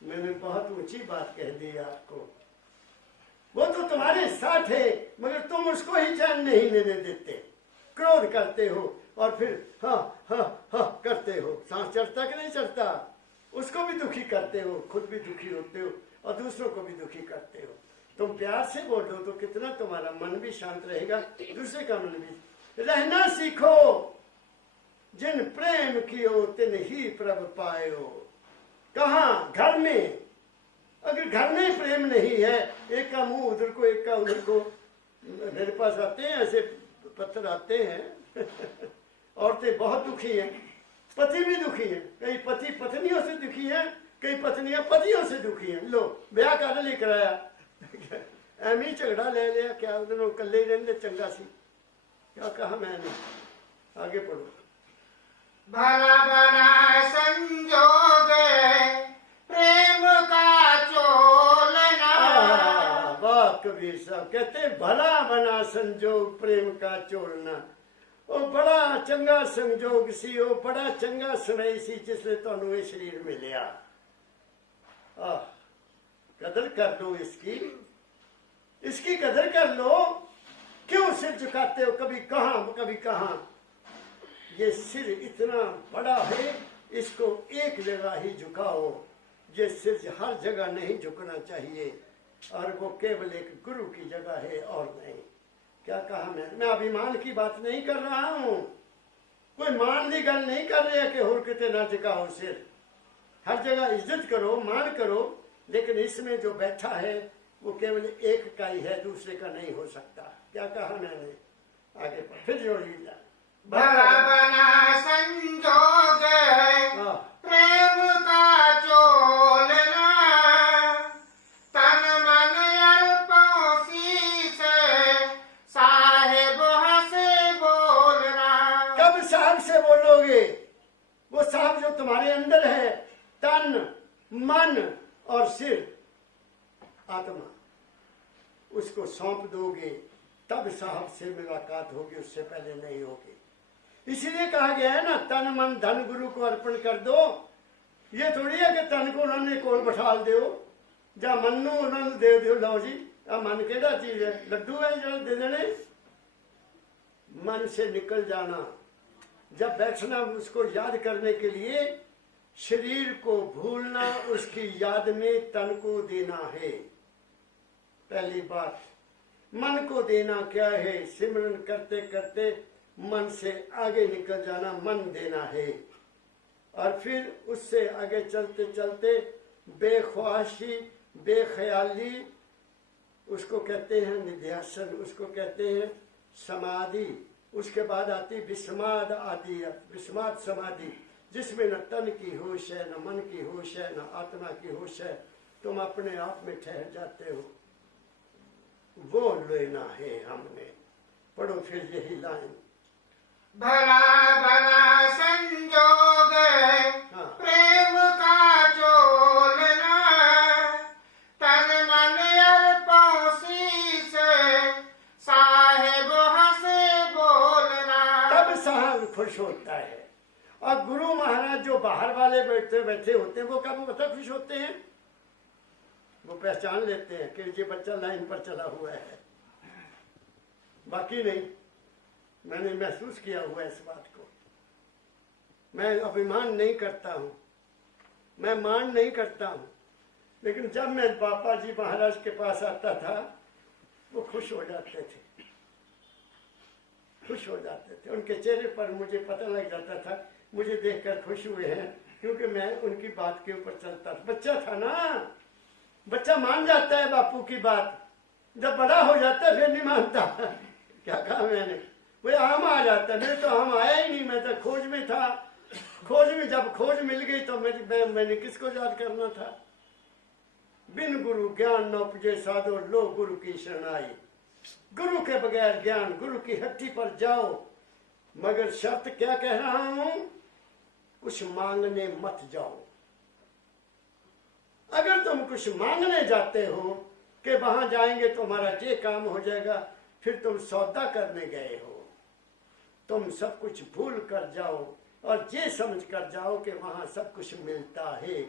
मैंने बहुत ऊंची बात कह दी आपको। वो तो तुम्हारे साथ है मगर तुम उसको ही चैन नहीं लेने देते, क्रोध करते हो और फिर हाँ हाँ हाँ करते हो। सांस चढ़ता कि नहीं चढ़ता? उसको भी दुखी करते हो, खुद भी दुखी होते हो और दूसरों को भी दुखी करते हो। तुम प्यार से बोलो तो कितना तुम्हारा मन भी शांत रहेगा, दूसरे का मन भी। रहना सीखो जिन प्रेम कियो तिन ही प्रभ पायो। कहाँ? घर में। अगर घर में प्रेम नहीं है, एक का मुंह उधर को एक का उधर को। मेरे पास आते हैं ऐसे पत्थर आते हैं औरतें बहुत दुखी हैं, पति भी दुखी हैं। कई पति पत्नियों से दुखी हैं, कई पत्नियां पतियों से दुखी हैं। लो ब्याह कर लेकर आया एम ही झगड़ा ले लिया, क्या उन्होंने कले रहने चंगा सी। क्या कहा मैंने? आगे पढ़ो। भला बना संजोग प्रेम का चोलना। वाह कबीर साहब कहते भला बना संजोग प्रेम का चोलना। वो बड़ा चंगा संजोग सी, वो बड़ा चंगा समय सी जिसने तुहानू ये शरीर मिलिया। कदर कर लो इसकी कदर कर लो। क्यों सिर झुकाते हो? कभी कहाँ कभी कहाँ। ये सिर इतना बड़ा है, इसको एक जगह ही झुकाओ। ये सिर हर जगह नहीं झुकना चाहिए और वो केवल एक गुरु की जगह है और नहीं। क्या कहा मैं अभिमान की बात नहीं कर रहा हूं, कोई मान ली गल नहीं कर रहा कि होर किते ना झुकाओ सिर। हर जगह इज्जत करो, मान करो, लेकिन इसमें जो बैठा है वो केवल एक का ही है, दूसरे का नहीं हो सकता। क्या कहा मैंने? आगे फिर जोड़िए। भला बना संजोग प्रेम का चोलना। तन मन अर्पण शीश साहेब हंसे बोलना। कब साहब से बोलोगे? वो साहब जो तुम्हारे अंदर है, तन मन और सिर आत्मा, उसको सौंप दोगे तब साहब से मुलाकात होगी, उससे पहले नहीं होगी। इसीलिए कहा गया है ना, तन मन धन गुरु को अर्पण कर दो। ये थोड़ी है कि तन को उन्होंने कोल बैठाल दो या मन नू उन्होंने दे दो। लो जी आ मन केड़ा चीज है? लड्डू है जो दे देने। मन से निकल जाना, जब बैठना उसको याद करने के लिए, शरीर को भूलना, उसकी याद में तन को देना है। पहली बात मन को देना क्या है? सिमरन करते करते मन से आगे निकल जाना, मन देना है। और फिर उससे आगे चलते चलते बेख्वाशी, बेख्याली, उसको कहते हैं निध्यासन, उसको कहते हैं समाधि। उसके बाद आती विस्माद आदि, विस्माद समाधि, जिसमें न तन की होश है, न मन की होश है, न आत्मा की होश है। तुम अपने आप में ठहर जाते हो। वो लेना है हमने। पढ़ो फिर यही लाइन। भला बना संजोग प्रेम का चोलना। तन मन अर्पण शीश साहेब हंसे बोलना। तब साहब खुश होता है। और गुरु महाराज जो बाहर वाले बैठे होते हैं, वो कब पता खुश होते हैं? वो पहचान लेते हैं कि ये बच्चा लाइन पर चला हुआ है, बाकी नहीं। मैंने महसूस किया हुआ इस बात को। मैं अभिमान नहीं करता हूँ, मैं मान नहीं करता हूँ, लेकिन जब मैं बापा जी महाराज के पास आता था वो खुश हो जाते थे, खुश हो जाते थे। उनके चेहरे पर मुझे पता लग जाता था मुझे देखकर खुश हुए हैं, क्योंकि मैं उनकी बात के ऊपर चलता था। बच्चा था ना, बच्चा मान जाता है बापू की बात, जब बड़ा हो जाता है फिर नहीं मानता। क्या कहा मैंने, वो आम आ जाता है। मेरे तो आम आया ही नहीं, मैं तो खोज में था। खोज में जब खोज मिल गई तो मैंने किसको याद करना था। बिन गुरु ज्ञान न उपजे साधो, लो गुरु की शरणाई। गुरु के बगैर ज्ञान, गुरु की हट्टी पर जाओ, मगर शर्त क्या कह रहा हूं, कुछ मांगने मत जाओ। अगर तुम कुछ मांगने जाते हो कि वहां जाएंगे तो हमारा ये काम हो जाएगा, फिर तुम सौदा करने गए हो। तुम सब कुछ भूल कर जाओ और ये समझ कर जाओ कि वहां सब कुछ मिलता है।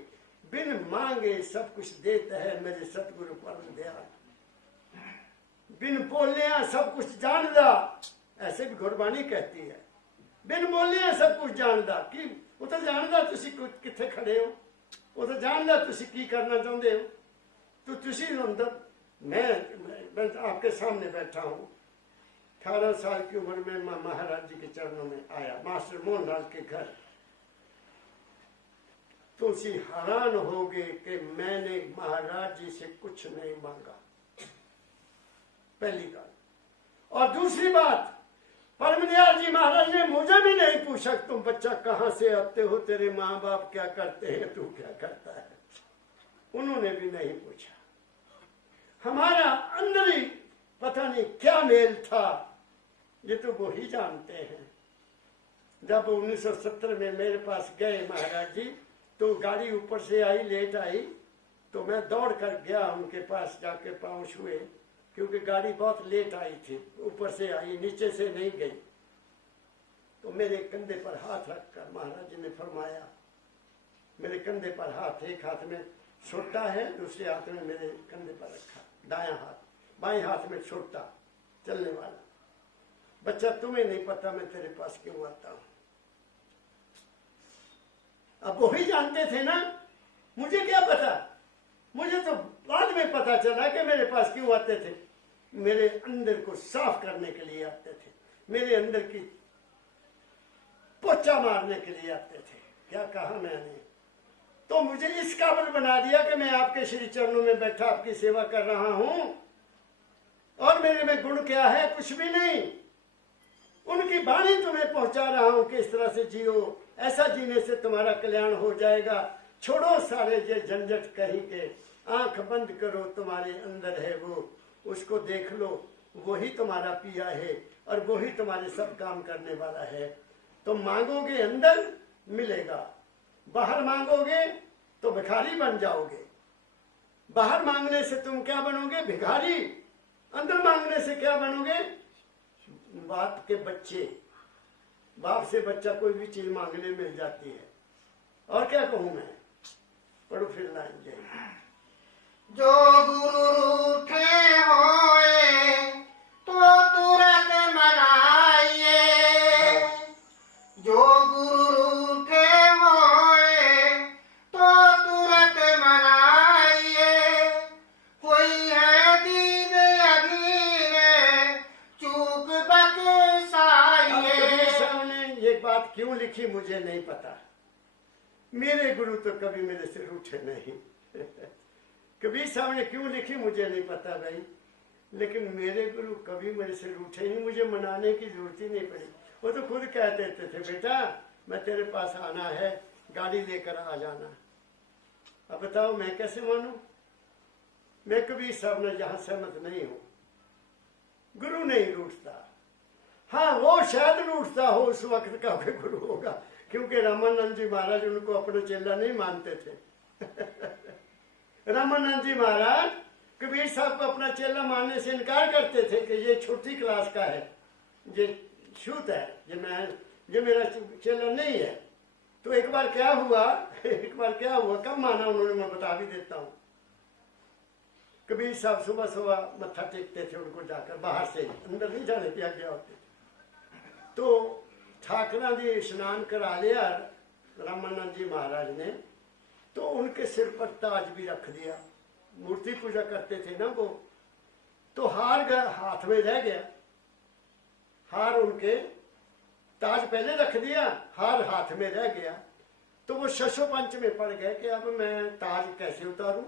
बिन मांगे सब कुछ देता है मेरे सतगुरु परम दयाल। बिन बोलिया सब कुछ जानदा, ऐसे भी गुरबाणी कहती है। बिन बोलिया सब कुछ जानदा, कि वो तो जानदा तुसी किथे खड़े हो, वो तो जानदा तुसी की करना चाहते हो। तो तुसी अंदर, मैं आपके सामने बैठा हूं। 18 साल की उम्र में मैं महाराज जी के चरणों में आया, मास्टर मोहन लाल के घर। तो उसी हैरान हो गए कि मैंने महाराज जी से कुछ नहीं मांगा, पहली बात। और दूसरी बात, परमदयाल जी महाराज ने मुझे भी नहीं पूछा तुम बच्चा कहां से आते हो, तेरे माँ बाप क्या करते हैं, तू क्या करता है, उन्होंने भी नहीं पूछा। हमारा अंदर ही पता नहीं क्या मेल था, ये तो वो ही जानते हैं। जब 1970 में मेरे पास गए महाराज जी, तो गाड़ी ऊपर से आई, लेट आई, तो मैं दौड़ कर गया उनके पास, जाके पांव छुए, क्योंकि गाड़ी बहुत लेट आई थी, ऊपर से आई, नीचे से नहीं गई। तो मेरे कंधे पर हाथ रखकर महाराज जी ने फरमाया, मेरे कंधे पर हाथ, एक हाथ में छोटा है, दूसरे हाथ में मेरे कंधे पर रखा, दायां हाथ, बाएं हाथ में छोटा चलने वाला। बच्चा तुम्हें नहीं पता मैं तेरे पास क्यों आता हूं। अब वो ही जानते थे ना, मुझे क्या पता, मुझे तो बाद में पता चला कि मेरे पास क्यों आते थे। मेरे अंदर को साफ करने के लिए आते थे, मेरे अंदर की पोछा मारने के लिए आते थे। क्या कहा मैंने, तो मुझे इस काबिल बना दिया कि मैं आपके श्री चरणों में बैठा आपकी सेवा कर रहा हूं, और मेरे में गुण क्या है, कुछ भी नहीं। उनकी वाणी तुम्हें पहुंचा रहा हूं कि इस तरह से जियो, ऐसा जीने से तुम्हारा कल्याण हो जाएगा। छोड़ो सारे ये झंझट कहीं के, आंख बंद करो, तुम्हारे अंदर है वो, उसको देख लो, वही तुम्हारा पिया है और वही तुम्हारे सब काम करने वाला है। तुम मांगोगे अंदर मिलेगा, बाहर मांगोगे तो भिखारी बन जाओगे। बाहर मांगने से तुम क्या बनोगे, भिखारी। अंदर मांगने से क्या बनोगे, बाप के बच्चे। बाप से बच्चा कोई भी चीज मांगने मिल जाती है। और क्या कहूं मैं, पढ़ो फिर लाइन जाए। जो गुरु रूठे होए तो तुरंत मनाइए, जो गुरु रूठे होए तो तुरंत मनाइए। कोई है दीन अधीन चूक बख्शाइए। सामने ये बात क्यों लिखी मुझे नहीं पता। मेरे गुरु तो कभी मेरे से रूठे नहीं। कबीर साहब ने क्यों लिखी मुझे नहीं पता भाई, लेकिन मेरे गुरु कभी मेरे से रूठे नहीं, मुझे मनाने की जरूरत ही नहीं पड़ी। वो तो खुद कह देते थे, बेटा मैं तेरे पास आना है, गाड़ी लेकर आ जाना। अब बताओ मैं कैसे मानूं। मैं कबीर साहब ने जहां सहमत नहीं हूं। गुरु नहीं रूठता, हाँ वो शायद रूठता हो उस वक्त का कोई गुरु होगा, क्योंकि रामानंद जी महाराज उनको अपना चेला नहीं मानते थे। रामानंद जी महाराज कबीर साहब को अपना चेला मानने से इनकार करते थे कि ये छोटी क्लास का है, ये छूत है, ये मेरा चेला नहीं है। तो एक बार क्या हुआ, कब माना उन्होंने, मैं बता भी देता हूँ। कबीर साहब सुबह सुबह मत्था टेकते थे उनको जाकर, बाहर से, अंदर नहीं जाने दिया गया होते। तो ठाकरा जी स्नान करा लिया रामानंद जी महाराज ने, तो उनके सिर पर ताज भी रख दिया। मूर्ति पूजा करते थे ना वो, तो हार हाथ में रह गया। हार उनके, ताज पहले रख दिया, हार हाथ में रह गया। तो वो शशोपंच में पड़ गए कि अब मैं ताज कैसे उतारूं,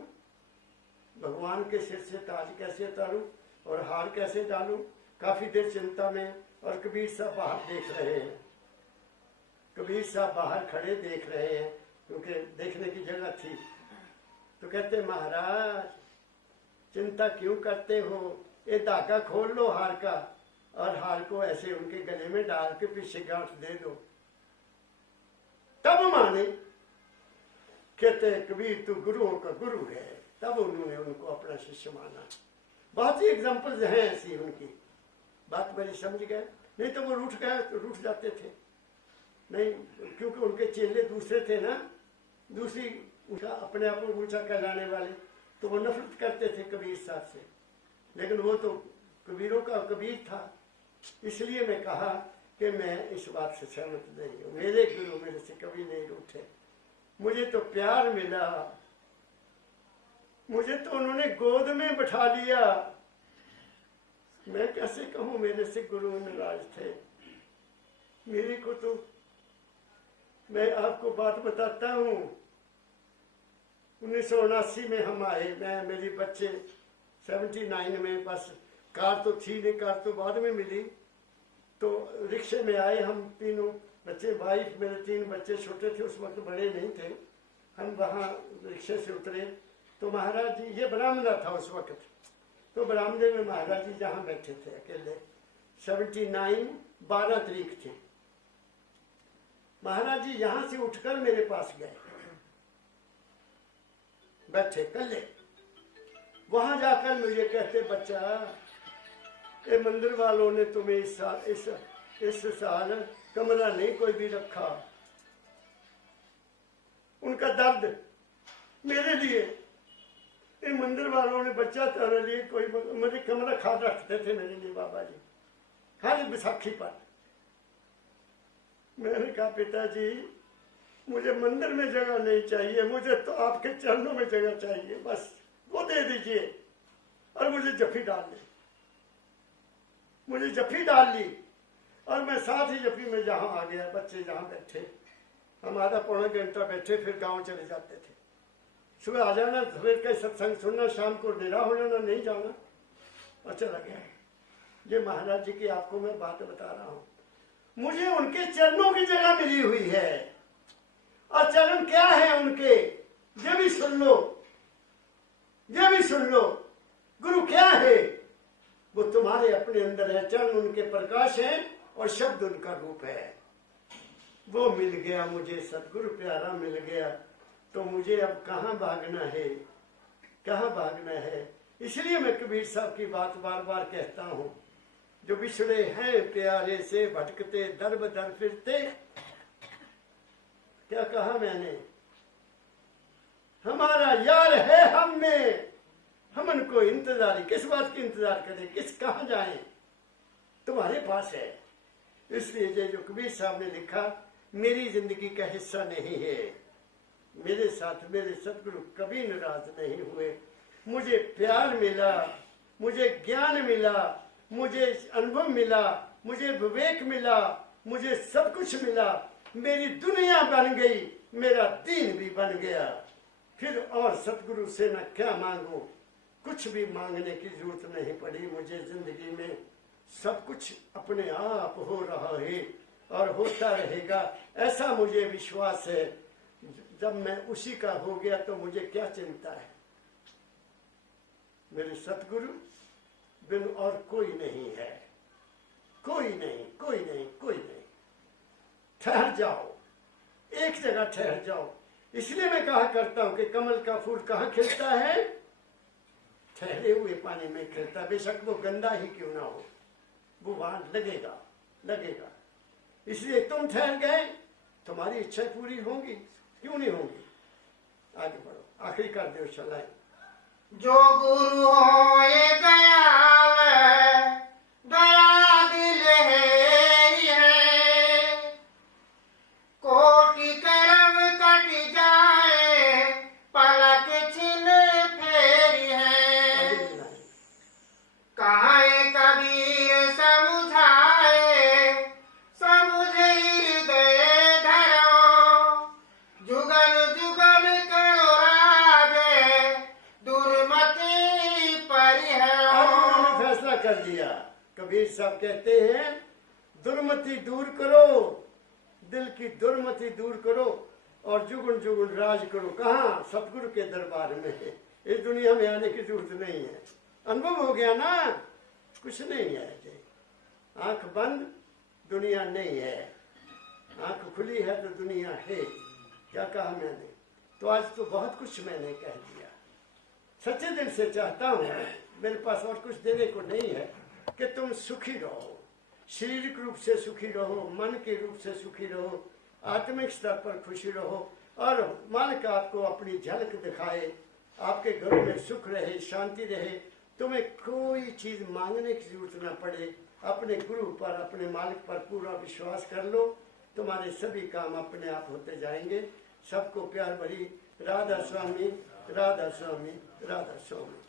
भगवान के सिर से ताज कैसे उतारूं और हार कैसे डालूं। काफी देर चिंता में, और कबीर साहब बाहर देख रहे हैं। कबीर साहब बाहर खड़े देख रहे हैं, क्योंकि देखने की जगह थी। तो कहते महाराज चिंता क्यों करते हो, ये धागा खोल लो हार का, और हार को ऐसे उनके गले में डाल के पीछे गांठ दे दो। तब माने। कहते कबीर तू गुरुओं का गुरु है। तब उन्होंने उनको अपना शिष्य माना। बहुत सी एग्जाम्पल्स हैं ऐसी उनकी। बात मेरी समझ गए? नहीं तो वो रूठ गए तो रूठ जाते थे। नहीं, क्योंकि उनके चेले दूसरे थे ना, दूसरी उनका अपने आप को ऊंचा कहलाने वाले, तो वो नफरत करते थे कबीर साहब से। लेकिन वो तो कबीरों का कबीर था। इसलिए मैं कहा कि मैं इस बात से सहमत नहीं हूँ। मेरे गुरु मेरे से कभी नहीं रूठे। मुझे तो प्यार मिला, मुझे तो उन्होंने गोद में बैठा लिया। मैं कैसे कहूँ मेरे से गुरु नाराज थे। मेरे को तो, मैं आपको बात बताता हूँ, 1979 में हम आए, मैं मेरी बच्चे 79 में, बस कार तो थी नहीं, कार तो बाद में मिली। तो रिक्शे में आए हम तीनों बच्चे, वाइफ, मेरे 3 बच्चे छोटे थे उस वक्त, बड़े नहीं थे। हम वहाँ रिक्शे से उतरे तो महाराज जी, ये बरामदा था उस वक्त, तो बरामदे में महाराज जी जहाँ बैठे थे अकेले, 79 12 तारीख थी। महाराज जी यहाँ से उठकर मेरे पास गए, बैठे कल्ले। वहां जाकर मुझे कहते बच्चा, ये मंदिर वालों ने तुम्हें इस साल कमरा नहीं कोई भी रखा। उनका दर्द मेरे लिए, ये मंदिर वालों ने बच्चा तेरे लिए कोई मुझे कमरा खा रखते थे मेरे लिए बाबा जी, हर बैसाखी पर। मैंने कहा पिताजी मुझे मंदिर में जगह नहीं चाहिए, मुझे तो आपके चरणों में जगह चाहिए, बस वो दे दीजिए। और मुझे जफी डाल ली, मुझे जफी डाल ली, और मैं साथ ही जफी में जहाँ आ गया। बच्चे जहाँ बैठे, हम आधा पौना घंटा बैठे, फिर गांव चले जाते थे। सुबह आ जाना, सवेर का सत्संग सुनना, शाम को डेरा हो जाना, नहीं जाना, और चला गया। ये महाराज जी की आपको मैं बात बता रहा हूँ। मुझे उनके चरणों की जगह मिली हुई है, और चरण क्या है उनके, ये भी सुन लो, ये भी सुन लो। गुरु क्या है, वो तुम्हारे अपने अंदर है। चरण उनके प्रकाश है और शब्द उनका रूप है। वो मिल गया मुझे, सतगुरु प्यारा मिल गया, तो मुझे अब कहाँ भागना है, कहाँ भागना है। इसलिए मैं कबीर साहब की बात बार बार कहता हूँ, जो बिछड़े हैं प्यारे से, भटकते दर बदर फिरते। क्या कहा मैंने, हमारा यार है हम में, हम उनको इंतजार, किस बात की इंतजार करें, किस कहाँ जाएं, तुम्हारे पास है। इसलिए जो कबीर साहब ने लिखा, मेरी जिंदगी का हिस्सा नहीं है, मेरे साथ मेरे सतगुरु कभी नाराज नहीं हुए। मुझे प्यार मिला, मुझे ज्ञान मिला, मुझे अनुभव मिला, मुझे विवेक मिला, मुझे सब कुछ मिला। मेरी दुनिया बन गई, मेरा दीन भी बन गया। फिर और सतगुरु से मैं क्या मांगू, कुछ भी मांगने की जरूरत नहीं पड़ी मुझे। जिंदगी में सब कुछ अपने आप हो रहा है और होता रहेगा, ऐसा मुझे विश्वास है। जब मैं उसी का हो गया तो मुझे क्या चिंता है। मेरे सतगुरु बिन और कोई नहीं है, कोई नहीं, कोई नहीं, कोई नहीं। ठहर जाओ, एक जगह ठहर जाओ। इसलिए मैं कहा करता हूं कि कमल का फूल कहाँ खिलता है, ठहरे हुए पानी में खिलता। बेशक वो गंदा ही क्यों ना हो, वो वहां लगेगा, लगेगा। इसलिए तुम ठहर गए, तुम्हारी इच्छा पूरी होंगी, क्यों नहीं होंगी। आगे बढ़ो, आखिरी कर दो चलाए। जो गुरु होए दयाल, दया दिल है, कोटि कर्म कट जाए, कर दिया। कबीर साहब कहते हैं दुर्मति दूर करो, दिल की दुर्मति दूर करो और जुगुन जुगुन राज करो। कहाँ? सतगुरु के दरबार में। इस दुनिया में आने की जरूरत नहीं है, अनुभव हो गया ना, कुछ नहीं है। आंख बंद, दुनिया नहीं है, आंख खुली है तो दुनिया है। क्या कहा मैंने? तो आज तो बहुत कुछ मैंने कह दिया। सच्चे दिल से चाहता हूँ, मेरे पास और कुछ देने को नहीं है, कि तुम सुखी रहो, शारीरिक रूप से सुखी रहो, मन के रूप से सुखी रहो, आत्मिक स्तर पर खुशी रहो, और मालिक आपको अपनी झलक दिखाए, आपके घरों में सुख रहे, शांति रहे, तुम्हें कोई चीज मांगने की जरूरत ना पड़े। अपने गुरु पर, अपने मालिक पर पूरा विश्वास कर लो, तुम्हारे सभी काम अपने आप होते जाएंगे। सबको प्यार भरी राधा स्वामी, राधा स्वामी, राधा स्वामी।